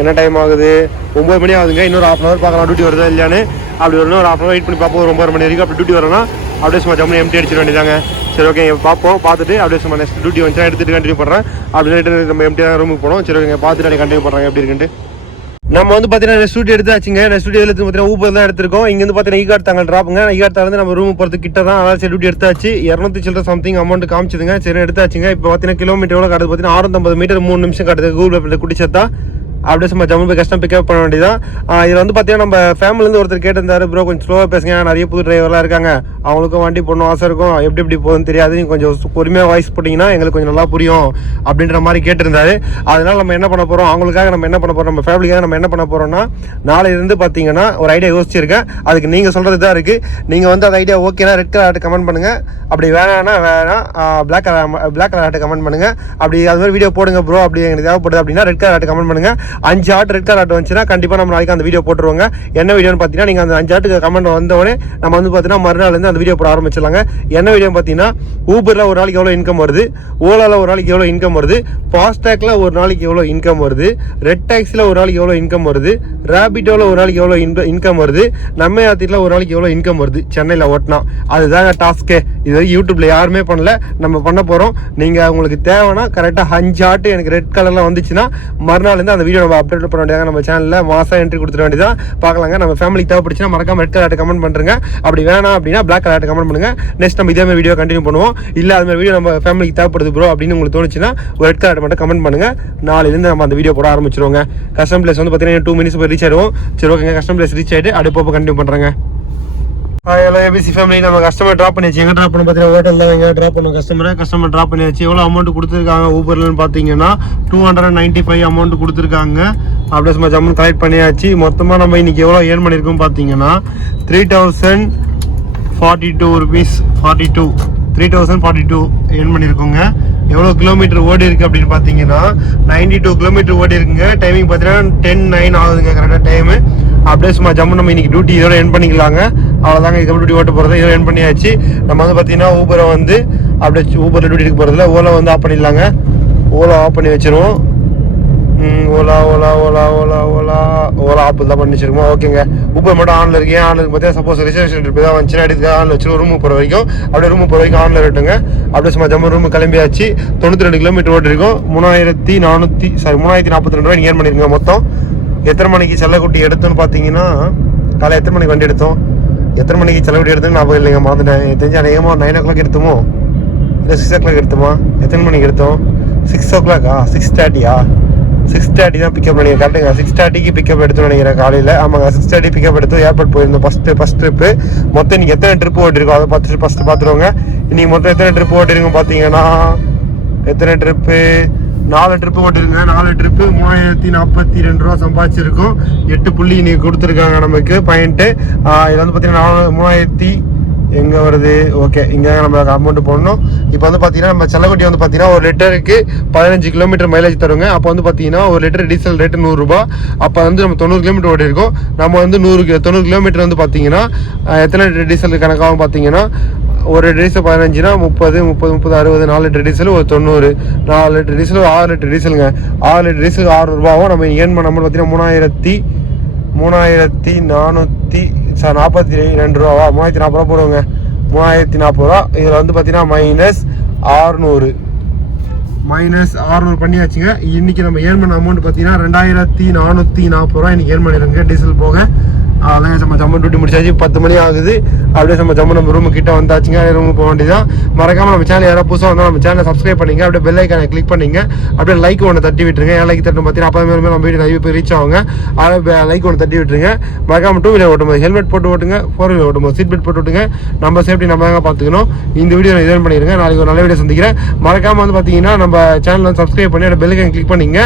என்ன டைம் ஆகுது 9 மணி ஆகுதுங்க. இன்னொரு ½ ஹவர் பார்க்கலாம் டியூட்டி வருதா இல்லையான்னு. அப்படி வரணும் ஒரு ½ ஹவர் வெயிட் பண்ணி பார்ப்போம். ஒரு 9 மணி வரைக்கும் அப்படி டியூட்டி வரணும்னா அப்படியே சும்மா ஜம்முனி எம்டி அடிச்சிட வேண்டியதாங்க. சரி ஓகே பார்ப்போம். பார்த்துட்டு அப்படியே சும்மா நெக்ஸ்ட் டியூட்டி வந்துச்சா எடுத்துகிட்டு கண்டினியூ பண்ணுறேன். அப்படின்னு நம்ம எம்டியாக ரூமுக்கு போனோம். சரி ஓகே பார்த்துட்டு அப்படியே கண்டினியூ பண்ணுறாங்க எப்படி இருக்குன்ட்டு. நம்ம வந்து பார்த்தீங்கன்னா ஸ்டுடியோ எடுத்தாச்சுங்க. ஸ்டுடியோ எடுத்து பார்த்தீங்கன்னா ஊபர் தான் எடுத்திருக்கோம். இங்கேருந்து பார்த்தீங்கன்னா ஈகாட் தாங்க ட்ராப்புங்க. ஈகாட் தாங்க நம்ம ரூம் போகிறது கிட்ட தான். அதாவது சரி டியூட்டி எடுத்தாச்சு. 200 சில்லற சம்திங் அமௌண்ட் காமிச்சதுங்க. சரி எடுத்தாச்சுங்க. இப்போ பார்த்தீங்கன்னா கிலோமீட்டர் எவ்வளோ காட்டுது பார்த்தீங்கன்னா 650 மீட்டர் 3 நிமிஷம் காட்டுது. கூகுள் மேப்பில் குடிச்சதா அப்படியே சும்மா ஜம்மு போய் கஷ்டம் பிக்கப் பண்ண வேண்டியதான். இதில் வந்து பார்த்தீங்கன்னா நம்ம ஃபேமிலிருந்து ஒருத்தர் கேட்டிருந்தாரு, ப்ரோ கொஞ்சம் ஸ்லோவாக பேசுங்க, நிறைய புது டிரைவர்லாம் இருக்காங்க, அவங்களுக்கும் வண்டி போடணும் ஆசை இருக்கும், எப்படி போகுதுன்னு தெரியாது, நீங்கள் கொஞ்சம் பொறுமையாக வாய்ஸ் போட்டிங்கன்னா எங்களுக்கு கொஞ்சம் நல்லா புரியும் அப்படின்ற மாதிரி கேட்டிருந்தாரு. அதனால் நம்ம என்ன பண்ண போகிறோம், அவங்களுக்காக நம்ம என்ன பண்ண போகிறோம், நம்ம ஃபேமிலிக்காக நம்ம என்ன பண்ண போகிறோம்னா நாளையிலேருந்து பார்த்தீங்கன்னா ஒரு ஐடியா யோசிச்சிருக்கேன். அதுக்கு நீங்கள் சொல்கிறது தான் இருக்குது. நீங்கள் வந்து அந்த ஐடியா ஓகேனா ரெட் கலர் ஆர்ட் கமெண்ட் பண்ணுங்கள், அப்படி வேணாம் பிளாக் கலர் ஆர்ட் கமெண்ட் பண்ணுங்கள். அப்படி அது மாதிரி வீடியோ போடுங்க ப்ரோ, அப்படி எங்களுக்கு தேவைப்படுது அப்படின்னா ரெட் கலர் ஆர்ட் கமெண்ட் பண்ணுங்கள். 5 ஆர்ட் ரெட் கலர் ஆர்ட் வந்துச்சுன்னா கண்டிப்பாக நம்ம நாளைக்கு அந்த வீடியோ போட்டுருவாங்க. என்ன வீடியோன்னு பார்த்தீங்கன்னா நீங்கள் அந்த 5 ஆர்ட்டுக்கு கமெண்ட் வந்தோடனே நம்ம வந்து பார்த்தீங்கன்னா மறுநாள்லேருந்து அந்த வீடியோ போட ஆரம்பிச்சிடலாங்க. என்ன வீடியோ பார்த்தீங்கன்னா ஊபரில் ஒரு நாளைக்கு எவ்வளோ இன்கம் வருது, ஓலாவில் ஒரு நாளைக்கு எவ்வளோ இன்கம் வருது, ஃபாஸ்டேக்கில் ஒரு நாளைக்கு எவ்வளோ இன்கம் வருது, ரெட் டாக்ஸில் ஒரு நாளைக்கு எவ்வளோ இன்கம் வருது, ரேபிட்டோவில் ஒரு நாளைக்கு எவ்வளோ இன்கம் வருது, நம்ம யாத்திரியில் ஒரு நாளைக்கு எவ்வளோ இன்கம் வருது சென்னையில் ஓட்டினா. அதுதாங்க டாஸ்க்கு. இது யூடியூப்பில் யாருமே பண்ணல, நம்ம பண்ண போகிறோம். நீங்கள் உங்களுக்கு தேவைன்னா கரெக்டாக 5 ஆர்ட் எனக்கு ரெட் கலரில் வந்துச்சுன்னா மறுநாள்லேருந்து அந்த வீடியோ வீடியோ நம்ம அப்டேட் பண்ண வேண்டியதாக நம்ம சேனலில் மாதம் என்ட்ரி கொடுத்துட வேண்டியதான். பார்க்கலாங்க. நம்ம ஃபேமிலிக்கு தேவைப்படுச்சுன்னா மறக்காம ரெட் கலர் கமெண்ட் பண்ணுறங்க. அப்படி வேணாம் அப்படின்னா பிளாக் கலர் கமெண்ட் பண்ணுங்க. நெக்ஸ்ட் நம்ம இதே மாதிரி வீடியோ கண்டினியூ பண்ணுவோம். இல்லை அது மாதிரி வீடியோ நம்ம ஃபேமிலிக்கு தேவைப்படுது ப்ரோ அப்படின்னு உங்களுக்கு தோணுச்சுன்னா ஒரு ரெட் கலர் மட்டும் கமெண்ட் பண்ணுங்க. நாளையிலேருந்து நம்ம அந்த வீடியோ போட ஆரம்பிச்சிருவோங்க. கஸ்டம் பிளேஸ் வந்து பார்த்தீங்கன்னா 2 மினிட்ஸ் போய் ரீச் ஆயிடுவோம். சரி ஓகேங்க, கஸ்டம் பிளேஸ் ரீச் ஆகிட்டு அப்படியே போக கண்டினியூ பண்ணுறேங்க. ஹலோ ஏபிசி ஃபேமிலி, நம்ம கஸ்டமர் ட்ராப் பண்ணியாச்சு. எங்கே ட்ராப் பண்ண பார்த்தீங்கன்னா ஹோட்டலில் எங்கே ட்ராப் பண்ணோம். கஸ்டமர் ட்ராப் பண்ணியாச்சு. எவ்வளோ அமௌண்ட் கொடுத்துருக்காங்க ஊபர்லன்னு பார்த்தீங்கன்னா 295 அமௌண்ட் கொடுத்துருக்காங்க. அப்படியே சும்மா ஜம்மு கலெக்ட் பண்ணியாச்சு. மொத்தமாக நம்ம இன்னைக்கு எவ்வளோ ஏர்ன் பண்ணியிருக்கோம் பார்த்தீங்கன்னா 3042 ருபீஸ் 3042 ஏர்ன் பண்ணியிருக்கோங்க. எவ்வளோ கிலோமீட்டர் ஓடி இருக்குது அப்படின்னு பார்த்தீங்கன்னா 92 கிலோமீட்டர் ஓடி இருக்குங்க. டைமிங் பார்த்தீங்கன்னா 10:09 ஆகுதுங்க கரெக்டாக டைமு. அப்படியே சும்மா ஜம்மு நம்ம இன்னைக்கு டியூட்டி இதோட என் பண்ணிக்கலாங்க. அவ்வளோதாங்க, இதுக்கு டியூட்டி ஓட்ட போகிறது இதோட என் பண்ணியாச்சு. நம்ம வந்து பார்த்தீங்கன்னா ஊபரை வந்து அப்படியே ஊபரில் டியூட்டி எடுக்க போகிறதுல ஓலா வந்து ஆஃப் பண்ணிடலாங்க. ஓலா ஆஃப் பண்ணி வச்சிருவோம். ஓலா ஆப் தான் பண்ணி வச்சிருக்கோம். ஓகேங்க, ஊபர் மட்டும் ஆன்ல இருக்கு. ஆன்ல இருக்கு பார்த்தீங்கன்னா சப்போஸ் ரிசர்வேஷன் ட்ரிப் தான் வந்துச்சுன்னா எடுத்து ஆன்ல வச்சு ரூம் போகிற வரைக்கும் அப்படியே ரூம் போகிற வரைக்கும் ஆன்ல இருக்கட்டுங்க. அப்படியே சும்மா ஜம்மு ரூம் கிளம்பியாச்சு. 92 கிலோமீட்டர் ஓடி இருக்கும். 3042 ரூபாய் ஏர்ன் பண்ணிருங்க மொத்தம். எத்தனை மணிக்கு செல்லக்குட்டி எடுத்தோன்னு பார்த்தீங்கன்னா காலை எத்தனை மணிக்கு வண்டி எடுத்தோம், எத்தனை மணிக்கு செல்லக்குட்டி எடுத்தோன்னு ஞாபகம் இல்லைங்க, மறந்துட்டேன். தெரிஞ்சு அநேகமாக 9 o'clock எடுத்தோமோ இல்லை 6 o'clock எடுத்தோமா? எத்தனை மணிக்கு எடுத்தோம்? 6 o'clock 6:30 தான் பிக்கப் பண்ணிங்க. கரெக்டுங்க, 6:30க்கு பிக்கப் எடுத்தோம்னு நினைக்கிறேன் காலையில். ஆமாங்க, 6:30 பிக்கப் எடுத்தோம். ஏர்போர்ட் போயிருந்தோம் ஃபஸ்ட் ட்ரிப்பு. மொத்தம் இன்னைக்கு எத்தனை ட்ரிப்பு ஓட்டிருக்கோம் அதை ஃபஸ்ட்டு பார்த்துருவோங்க. இன்னைக்கு மொத்தம் எத்தனை ட்ரிப்பு ஓட்டிருக்கோம் பார்த்தீங்கன்னா எத்தனை ட்ரிப்பு 4 ட்ரிப்பு ஓட்டிருங்க. 4 ட்ரிப்பு 3042 ரூபா சம்பாதிச்சிருக்கோம். 8 புள்ளி இன்னைக்கு கொடுத்துருக்காங்க நமக்கு பாயிண்ட்டு. இதில் வந்து பார்த்தீங்கன்னா 3000 எங்கே வருது? ஓகே, இங்கே நம்ம அமௌண்ட் போடணும். இப்போ வந்து பார்த்தீங்கன்னா நம்ம செல்லக்குட்டி வந்து பார்த்தீங்கன்னா ஒரு லிட்டருக்கு 15 கிலோமீட்டர் மைலேஜ் தருங்க. அப்போ வந்து பார்த்தீங்கன்னா ஒரு லிட்டர் டீசல் ரேட்டு 100 ரூபா. அப்போ வந்து நம்ம 90 கிலோமீட்டர் ஓடி இருக்கோம். நம்ம வந்து 90 கிலோமீட்டர் வந்து பார்த்தீங்கன்னா எத்தனை லிட்டர் டீசல் கணக்காகும் பார்த்தீங்கன்னா ஒரு டீசல் 15னா 30 60 4 லிட்டர் டீசல் ஒரு 90 4 லிட்டர் டீசல் 6 லிட்டர் டீசலுங்க. 6 லிட்டர் டீசல் 6 ரூபாவும் நம்ம ஏர்ன் பண்ண பார்த்தீங்கன்னா 3442 ரூபாவா 3040 ரூபா போடுவோங்க. 3040 ரூபா. இதில் வந்து பார்த்தீங்கன்னா -600 பண்ணியாச்சுங்க. இன்னைக்கு நம்ம ஏர்ன் பண்ண அமௌண்ட் பார்த்தீங்கன்னா 2440 ரூபா இன்னைக்கு ஏர்ன் பண்ணிடுங்க டீசல் போக. அதான் நம்ம ஜம்மு டியூட்டி முடிச்சாச்சு. 10 மணி ஆகுது. அப்படியே நம்ம ஜம்மு நம்ம ரூமு கிட்ட வந்தாச்சுங்க. ரூமு போக வேண்டியதான். மறக்காம நம்ம சேனல் யாராவது புதுசாக வந்தால் நம்ம சேனலை சப்ஸ்கிரைப் பண்ணிங்க. அப்படியே பெல் ஐக்கானை கிளிக் பண்ணிங்க. அப்படியே லைக் ஒன்று தட்டி விட்டுருங்க. ஏன் லைக் தட்டு பார்த்தீங்கன்னா அப்போ மேலே நம்ம வீடியோ நிறைய பேர் ரீச் ஆகுங்க. அதை லைக் ஒன்று தட்டி விட்டுருங்க. மறக்காம 2 வீலர் ஓட்டும்போது ஹெல்மெட் போட்டு ஓட்டுங்க. 4 வீலர் ஓட்டும்போது சீட் பெல்ட் போட்டு ஓட்டுங்க. நம்ம சேஃப்டி நம்ம தாங்க பார்த்துக்கணும். இந்த வீடியோ நான் இதன் பண்ணிடுங்க. நாளைக்கு ஒரு நல்ல வீடியோ சந்திக்கிறேன். மறக்காம வந்து பார்த்தீங்கன்னா நம்ம சேனல் வந்து சப்ஸ்கிரைப் பண்ணி பெல் ஐக்கானை கிளிக் பண்ணிங்க.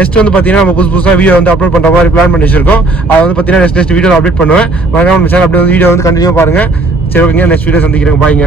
நெக்ஸ்ட் வந்து பார்த்தீங்கன்னா நம்ம புதுசாக வீடியோ வந்து அப்லோட் பண்ணுற மாதிரி பிளான் பண்ணி வச்சிருக்கோம். அதை வந்து பார்த்தீங்கன்னா நெக்ஸ்ட் வீடியோ அப்டேட் பண்ணுவேன். மறக்காம சேனல் அப்படியே வீடியோ வந்து கண்டினியூ பாருங்க. சரி ஓகேங்க, நெக்ஸ்ட் வீடியோ சந்திக்கிறேன். பாய்ங்க.